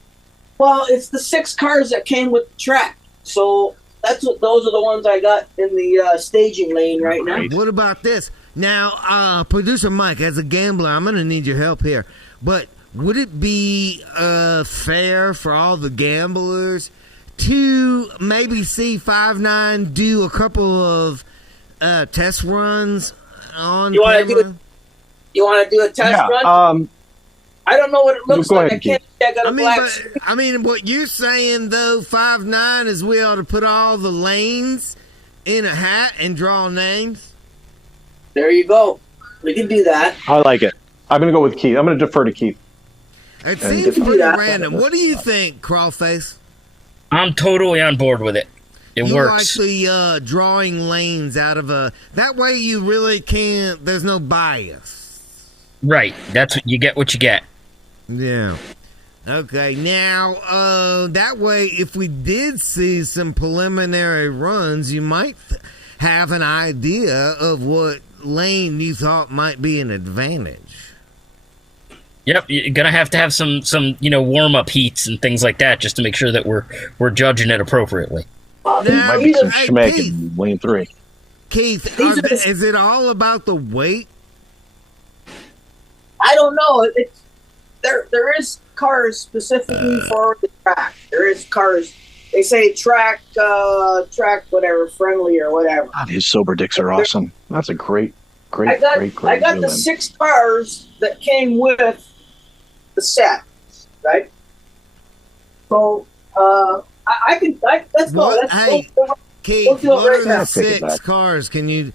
Well, it's the 6 cars that came with the track, so those are the ones I got in the staging lane right now. What about this? Now, producer Mike, as a gambler, I'm gonna need your help here, but would it be fair for all the gamblers to maybe see 5.9 do a couple of test runs on camera? You want to do a test run? I don't know what it looks like. I can't check out a black screen. I mean, what you're saying, though, 5.9, is we ought to put all the lanes in a hat and draw names? There you go. We can do that. I like it. I'm going to go with Keith. I'm going to defer to Keith. It seems pretty random. What do you think, Crawface? I'm totally on board with it. It works. You like the drawing lanes out of a... That way you really can't... There's no bias. Right. That's what you get. What you get. Yeah. Okay. Now, that way, if we did see some preliminary runs, you might have an idea of what lane you thought might be an advantage. Yep, you're gonna have to have some warm up heats and things like that just to make sure that we're judging it appropriately. There might be some schmack in lane 3. Keith, is it all about the weight? I don't know. There is cars specifically for the track. There is cars. They say track whatever, friendly or whatever. God, his sober dicks are awesome. That's a great. I got the 6 cars that came with the set, right? So I can. Let's go. Keith, what are the 6 cars? Can you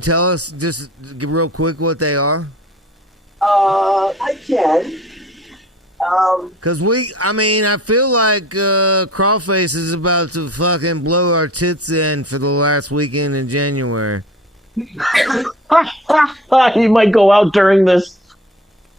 tell us just real quick what they are? I can. Because I feel like Crawface is about to fucking blow our tits in for the last weekend in January. He might go out during this.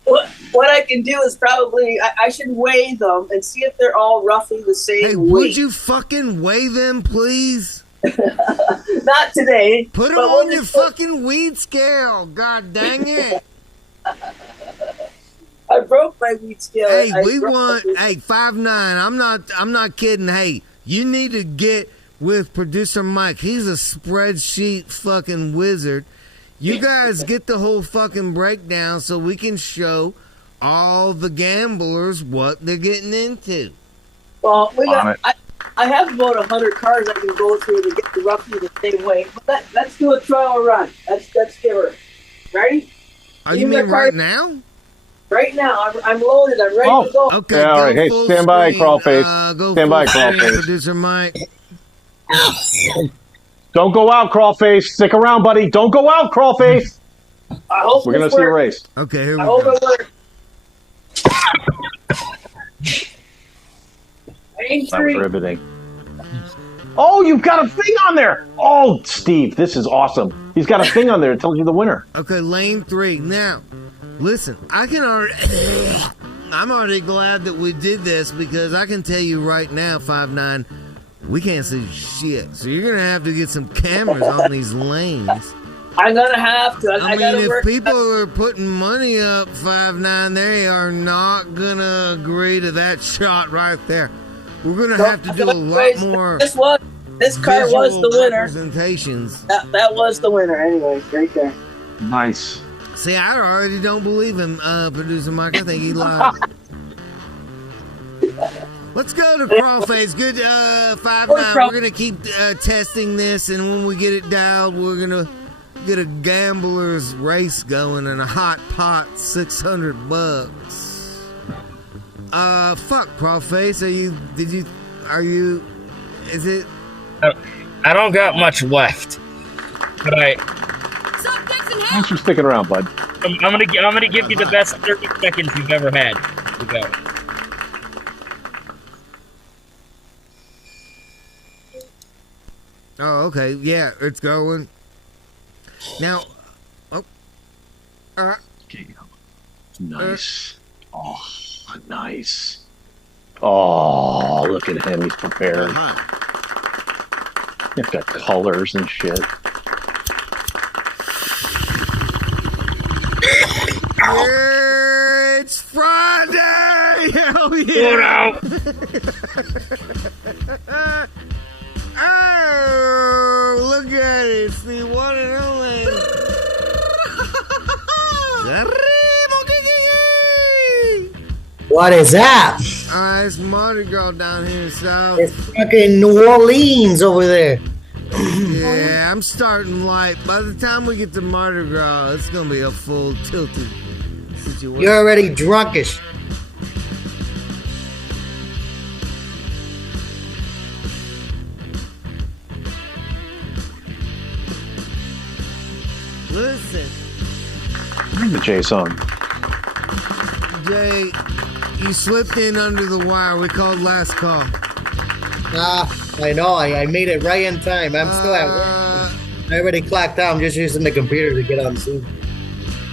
What I can do is probably I should weigh them and see if they're all roughly the same weight. Would you fucking weigh them, please? Not today. Put them on your fucking weed scale. God dang it. I broke my weed scale. Hey, 5.9. I'm not kidding. Hey, you need to get with producer Mike. He's a spreadsheet fucking wizard. You guys get the whole fucking breakdown so we can show all the gamblers what they're getting into. Well, I have about 100 cars I can go through to get to roughly the same weight. But let's do a trial run. Let's give her. Ready? Are you mean right now? Right now, I'm loaded. I'm ready to go. Okay, all right. Hey, stand by, Crawface. Stand by, Crawface. Producer Mike. Don't go out, Crawface. Stick around, buddy. Don't go out, Crawface. I hope we're gonna see a race. Okay, here we go. That was riveting. Oh, you've got a thing on there. Oh, Steve, this is awesome. He's got a thing on there that tells you the winner. Okay, lane 3. Now, listen, I'm already glad that we did this because I can tell you right now, 5.9, we can't see shit. So you're going to have to get some cameras on these lanes. I'm going to have to. I mean, if people are putting money up, 5.9, they are not going to agree to that shot right there. We're going to have to do a lot more. This car was the winner. Representations. That was the winner anyway, right there. Nice. See, I already don't believe him, producer Mike. I think he lied. Let's go to Crawface. Good 5.9. We're going to keep testing this, and when we get it dialed, we're going to get a gambler's race going and a hot pot $600. Fuck, Crawface. Is it I don't got much left, but Thanks for sticking around, bud. I'm gonna give you the best 30 seconds you've ever had. You go. Oh, okay. Yeah, it's going. Now, Nice. Oh, nice. Oh, look at him. He's prepared. He's got colors and shit. It's Friday! Hell yeah! Oh, look at it. It's the one and only. What is that? It's Mardi Gras down here in South. It's fucking New Orleans over there. Yeah, I'm starting light. By the time we get to Mardi Gras, it's going to be a full tilted situation. You're already drunkish. Listen. Bring the Jay song. Jay, you slipped in under the wire. We called last call. I know. I made it right in time. I'm still at work. I already clocked out. I'm just using the computer to get on the scene.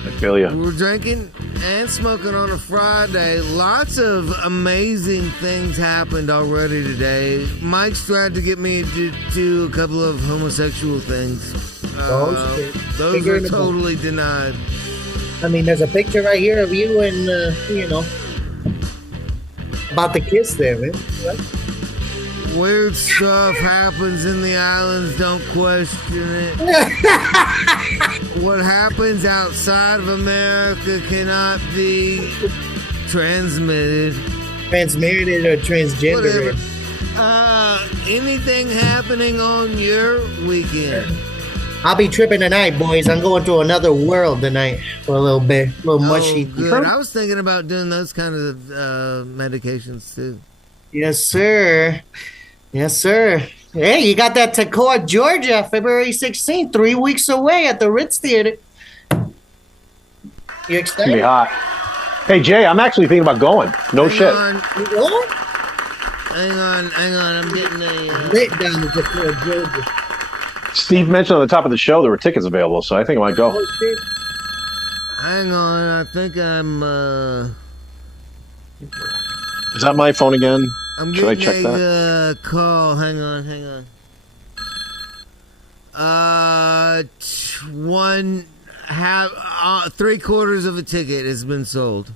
I feel you. We're drinking and smoking on a Friday. Lots of amazing things happened already today. Mike's tried to get me to do a couple of homosexual things. Those are totally denied. I mean, there's a picture right here of you and, about the kiss there, man. What? Weird stuff happens in the islands, don't question it. What happens outside of America cannot be transmitted. Transmitted or transgender? Anything happening on your weekend? I'll be tripping tonight, boys. I'm going to another world tonight for a little bit. A little mushy. Good. I was thinking about doing those kind of medications too. Yes, sir. Yes, sir. Hey, you got that Toccoa, Georgia, February 16th, 3 weeks away at the Ritz Theater. You It's gonna be hot. Hey, Jay, I'm actually thinking about going. No shit. You going? Hang on. I'm getting a... Lit down to Toccoa, Georgia. Steve mentioned on the top of the show there were tickets available, so I think I might go. Hang on, I think I'm... Is that my phone again? I'm Should I getting check that? call. Hang on. Three quarters of a ticket has been sold.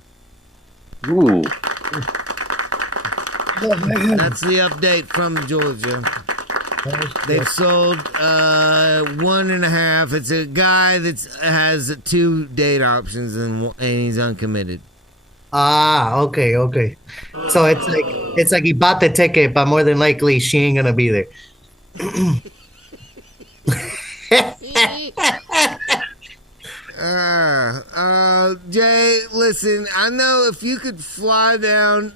Ooh. That's the update from Georgia. They've sold 1.5. It's a guy that has 2 date options and he's uncommitted. Okay. So it's like he bought the ticket, but more than likely she ain't gonna be there. Jay, listen, I know if you could fly down,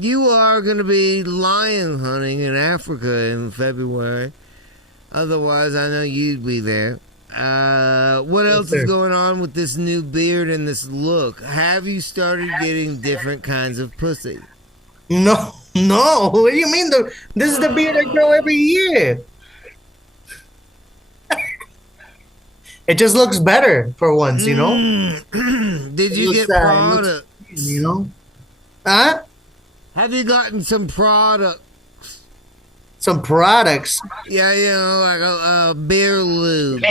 you are going to be lion hunting in Africa in February. Otherwise, I know you'd be there. What else is going on with this new beard and this look? Have you started getting different kinds of pussy? No. What do you mean? This is the beard I grow every year. It just looks better for once, you know? Did you get products? You know? Huh? Have you gotten some products? Some products? Yeah, you know, like a beer lube.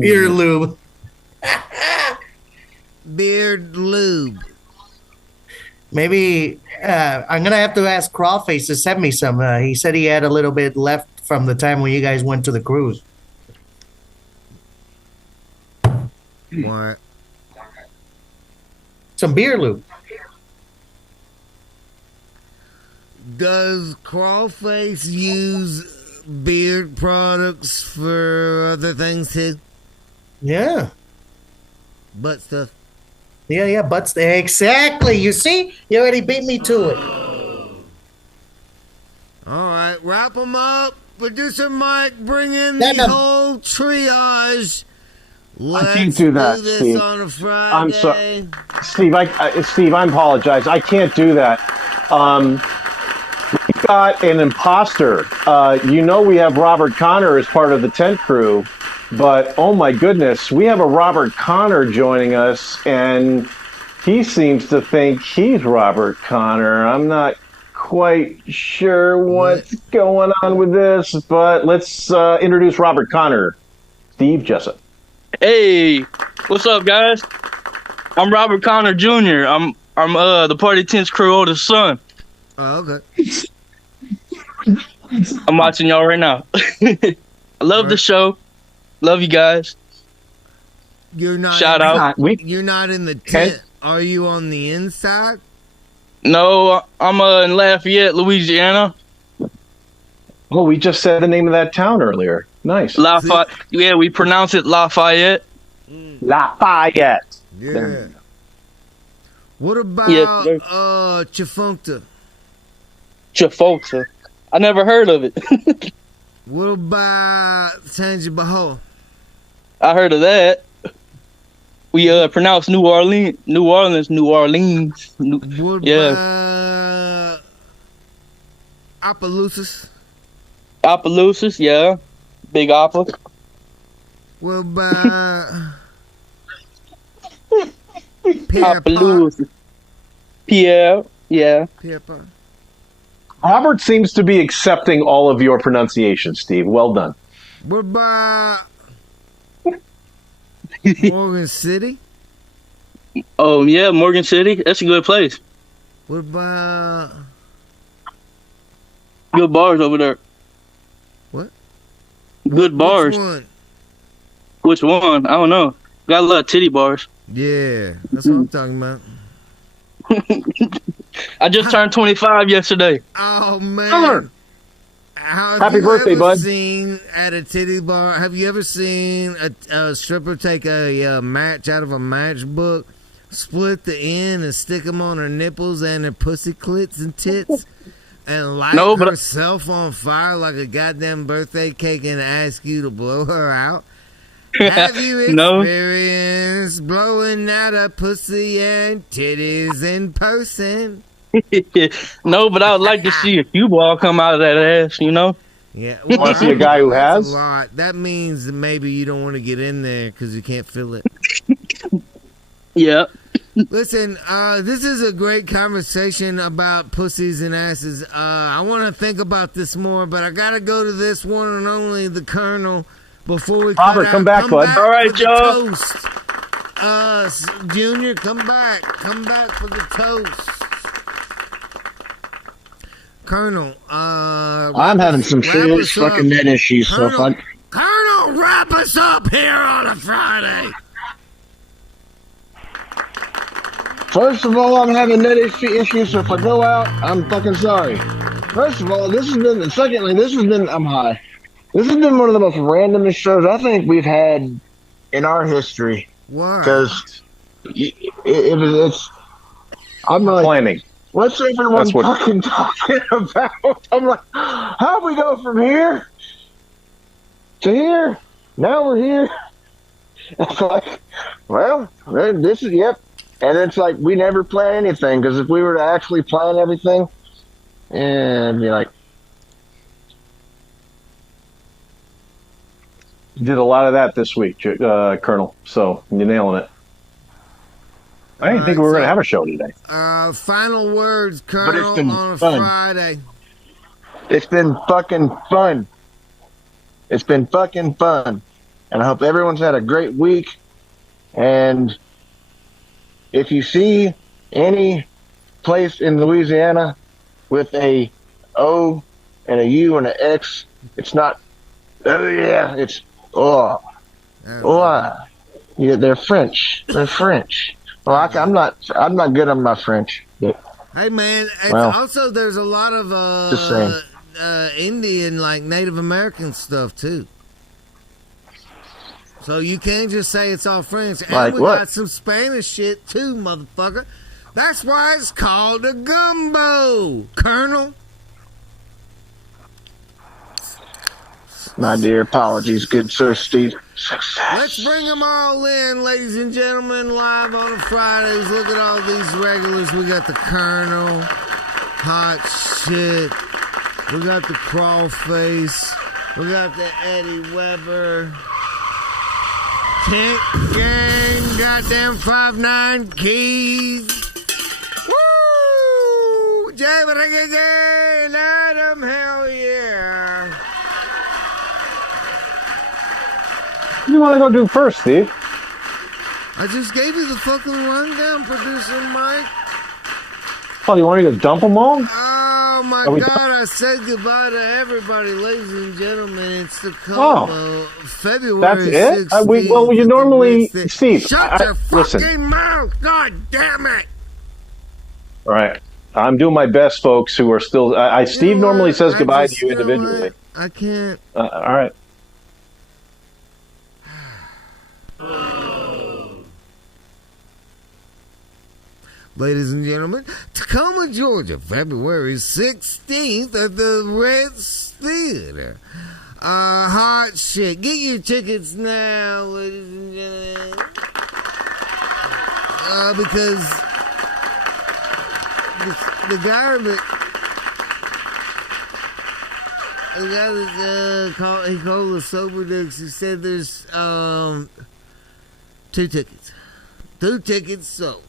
Beer lube. Beard lube. Maybe I'm going to have to ask Crawface to send me some. He said he had a little bit left from the time when you guys went to the cruise. What? Some beer lube. Does Crawface use beard products for other things too? Yeah. Butt stuff. Yeah, butt stuff. Exactly. You see? You already beat me to it. All right, wrap them up. Producer Mike, bring in Let the them- whole triage. I can't do that, this Steve. on a Friday. I'm sorry, Steve. Steve, I apologize. I can't do that. We've got an imposter. We have Robert Connor as part of the tent crew, but oh my goodness, we have a Robert Connor joining us, and he seems to think he's Robert Connor. I'm not quite sure what's going on with this, but let's introduce Robert Connor. Steve Jessup. Hey, what's up, guys? I'm Robert Connor Jr. I'm the Party Tents crew oldest son. Oh, okay. I'm watching y'all right now. I love the show. Love you guys. You're not. Shout out. You're not in the tent. Are you on the inside? No, I'm in Lafayette, Louisiana. Oh, we just said the name of that town earlier. Nice. Lafayette. Yeah, we pronounce it Lafayette. Lafayette. Yeah. What about Chifunta? Chifunta. I never heard of it. What about Tangibahoa? I heard of that. We pronounce New Orleans. What about Opelousas? Opelousas, yeah. Big Apple. What about Opelousas? Pierre, yeah. Pierre. Robert seems to be accepting all of your pronunciation, Steve. Well done. What about Morgan City? Oh, yeah, Morgan City. That's a good place. What about good bars over there? What? Good bars. Which one? I don't know. Got a lot of titty bars. Yeah, that's what I'm talking about. I just turned 25 yesterday. Oh man! Happy birthday, bud! Seen at a titty bar? Have you ever seen a stripper take a match out of a matchbook, split the end, and stick them on her nipples and her pussy clits and tits, and light herself on fire like a goddamn birthday cake and ask you to blow her out? Have you experienced blowing out a pussy and titties in person? No, but I would like to see a cue ball come out of that ass, you know? Yeah. Well, want to see a guy who has? A lot. That means that maybe you don't want to get in there because you can't feel it. Yeah. Listen, this is a great conversation about pussies and asses. I want to think about this more, but I got to go to this one and only, the Colonel. Before we Robert, come back, bud. All right, y'all. Junior, come back for the toast. Colonel, I'm having some serious fucking net issues. Colonel, wrap us up here on a Friday. First of all, I'm having net issues, so if I go out, I'm fucking sorry. First of all, I'm high. This has been one of the most randomest shows I think we've had in our history. Why? Because I'm like, planning. What's everyone fucking talking about? I'm like, how we go from here to here? Now we're here. It's like, well, this is, yep. And it's like, we never plan anything, because if we were to actually plan everything, and be like, did a lot of that this week, Colonel. So you're nailing it. I didn't think we were going to have a show today. Final words, Colonel, on a Friday. It's been fucking fun. It's been fucking fun. And I hope everyone's had a great week. And if you see any place in Louisiana with a O and a U and an X, it's not, it's, yeah, they're French. They're French. Well, I'm not good on my French. But, hey man, also there's a lot of Indian, like Native American stuff too. So you can't just say it's all French. And like we what? got some Spanish shit too, motherfucker. That's why it's called a gumbo, Colonel. My dear apologies, good sir Steve. Let's bring them all in, ladies and gentlemen, live on Fridays. Look at all these regulars. We got the Colonel, Hot Shit. We got the Crawface. We got the Eddie Weber. Tank Gang, goddamn 5.9's Keys. Woo! Jabba-rigga-gay, Adam, hell yeah. What do you want to go do first, Steve? I just gave you the fucking rundown, producer Mike. Oh, you want me to dump them all? Oh my God, I said goodbye to everybody, ladies and gentlemen. It's the come February. That's it? 16th. Well, you normally... Steve, Shut your listen. fucking mouth! God damn it! All right. I'm doing my best, folks, who are still... Steve normally says goodbye to you individually. I can't. All right. Ladies and gentlemen, Tacoma, Georgia, February 16th at the Ritz Theater. Hot shit. Get your tickets now, ladies and gentlemen. Because the guy that called the Sober Dicks, he said there's 2 tickets. 2 tickets sold.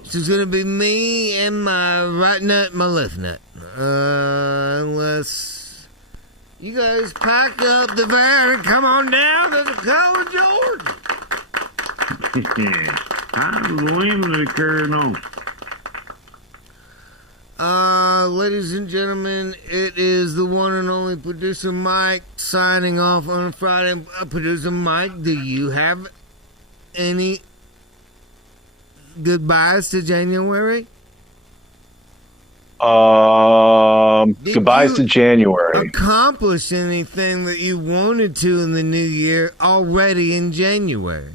It's just gonna be me and my right nut, my left nut. Unless you guys pack up the van and come on down to Tacoma, Georgia. Time's limited, Colonel. Ladies and gentlemen, it is the one and only producer Mike signing off on a Friday. Producer Mike, do you have any goodbyes to January? Goodbyes to January. Accomplish anything that you wanted to in the new year already in January?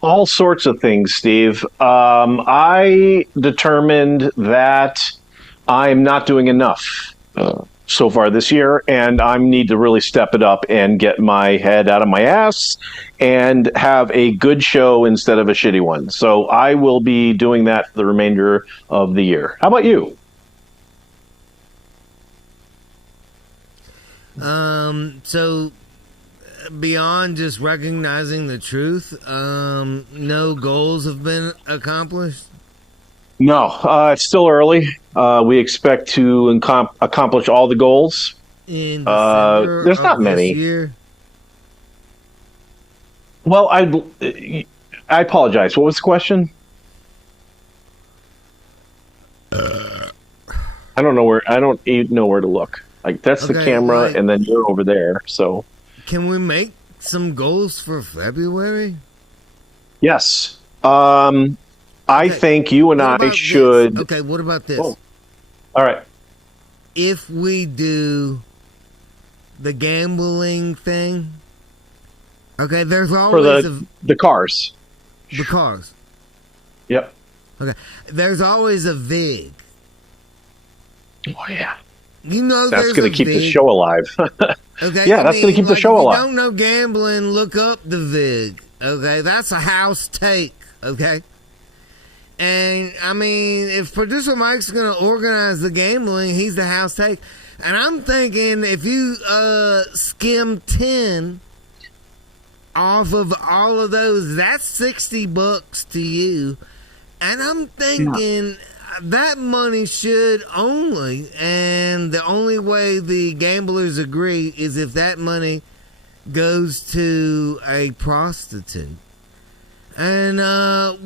All sorts of things, Steve. I determined that I'm not doing enough so far this year, and I need to really step it up and get my head out of my ass and have a good show instead of a shitty one. So I will be doing that for the remainder of the year. How about you? So beyond just recognizing the truth, no goals have been accomplished? No, it's still early. We expect to accomplish all the goals. In December there's not many. Year? Well, I apologize. What was the question? I don't even know where to look. Like that's the camera, and then you're over there. So, can we make some goals for February? Yes. I think you and I should. This? Okay, what about this? Oh. All right. If we do the gambling thing, okay, there's always for the cars. The cars. Yep. Okay, there's always a VIG. Oh yeah. You know, that's going to keep the show alive. Okay. Yeah, that's going to keep the show alive. If you don't know gambling, look up the VIG. Okay, that's a house take. Okay. And, I mean, if Producer Mike's going to organize the gambling, he's the house take. And I'm thinking if you skim 10 off of all of those, that's $60 to you. And I'm thinking that money should only, and the only way the gamblers agree is if that money goes to a prostitute. And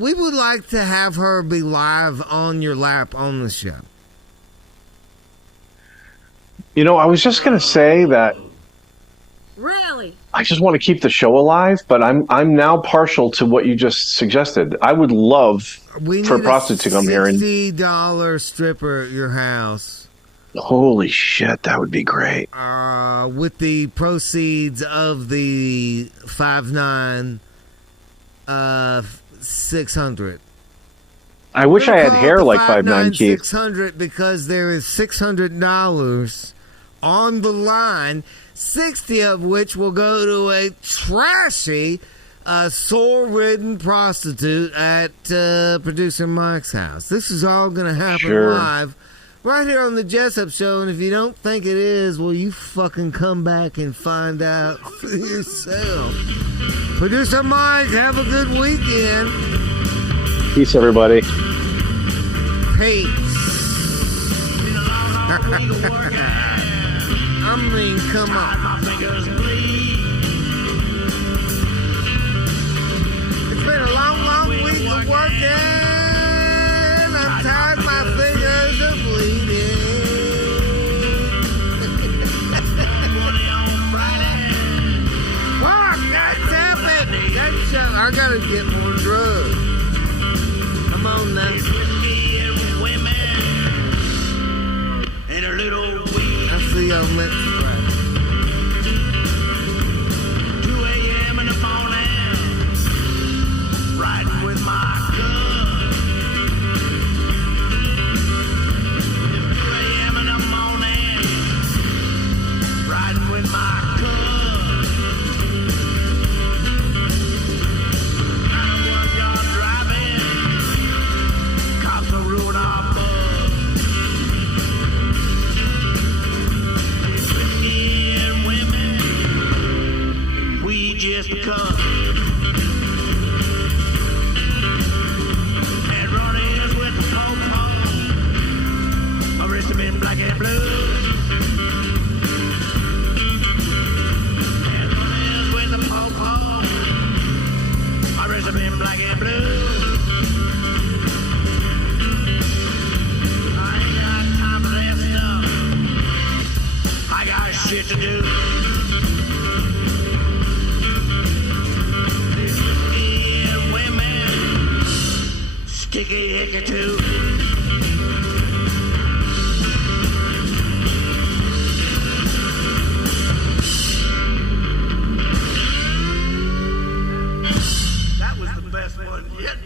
we would like to have her be live on your lap on the show. You know, I was just going to say that Really? I just want to keep the show alive, but I'm now partial to what you just suggested. I would love for a prostitute to come here and $60 stripper at your house. Holy shit, that would be great. With the proceeds of the 5.9 600. I wish I had hair like 5.9 Keith. 600 because there is $600 on the line, 60 of which will go to a trashy, sore-ridden prostitute at producer Mike's house. This is all going to happen live right here on the Jessup Show, and if you don't think it is, well, you fucking come back and find out for yourself. Producer Mike, have a good weekend. Peace, everybody. Peace. I mean, come on. It's been a long week of working. I'm tired, my fingers are bleeding. Fuck, God damn it. I gotta get more drugs. Come on now. I'll see y'all next Friday. 2 a.m. in the morning, riding with my gun. 2 a.m. in the morning, riding with my gun. Kind of work y'all driving, cops are ruining our bus. Just because and running with the po-po, my wrist have been black and blue. And running with the po-po, my wrist have been black and blue. I ain't got time for that stuff. I got shit to do. Sticky icky too. That was the best one yet.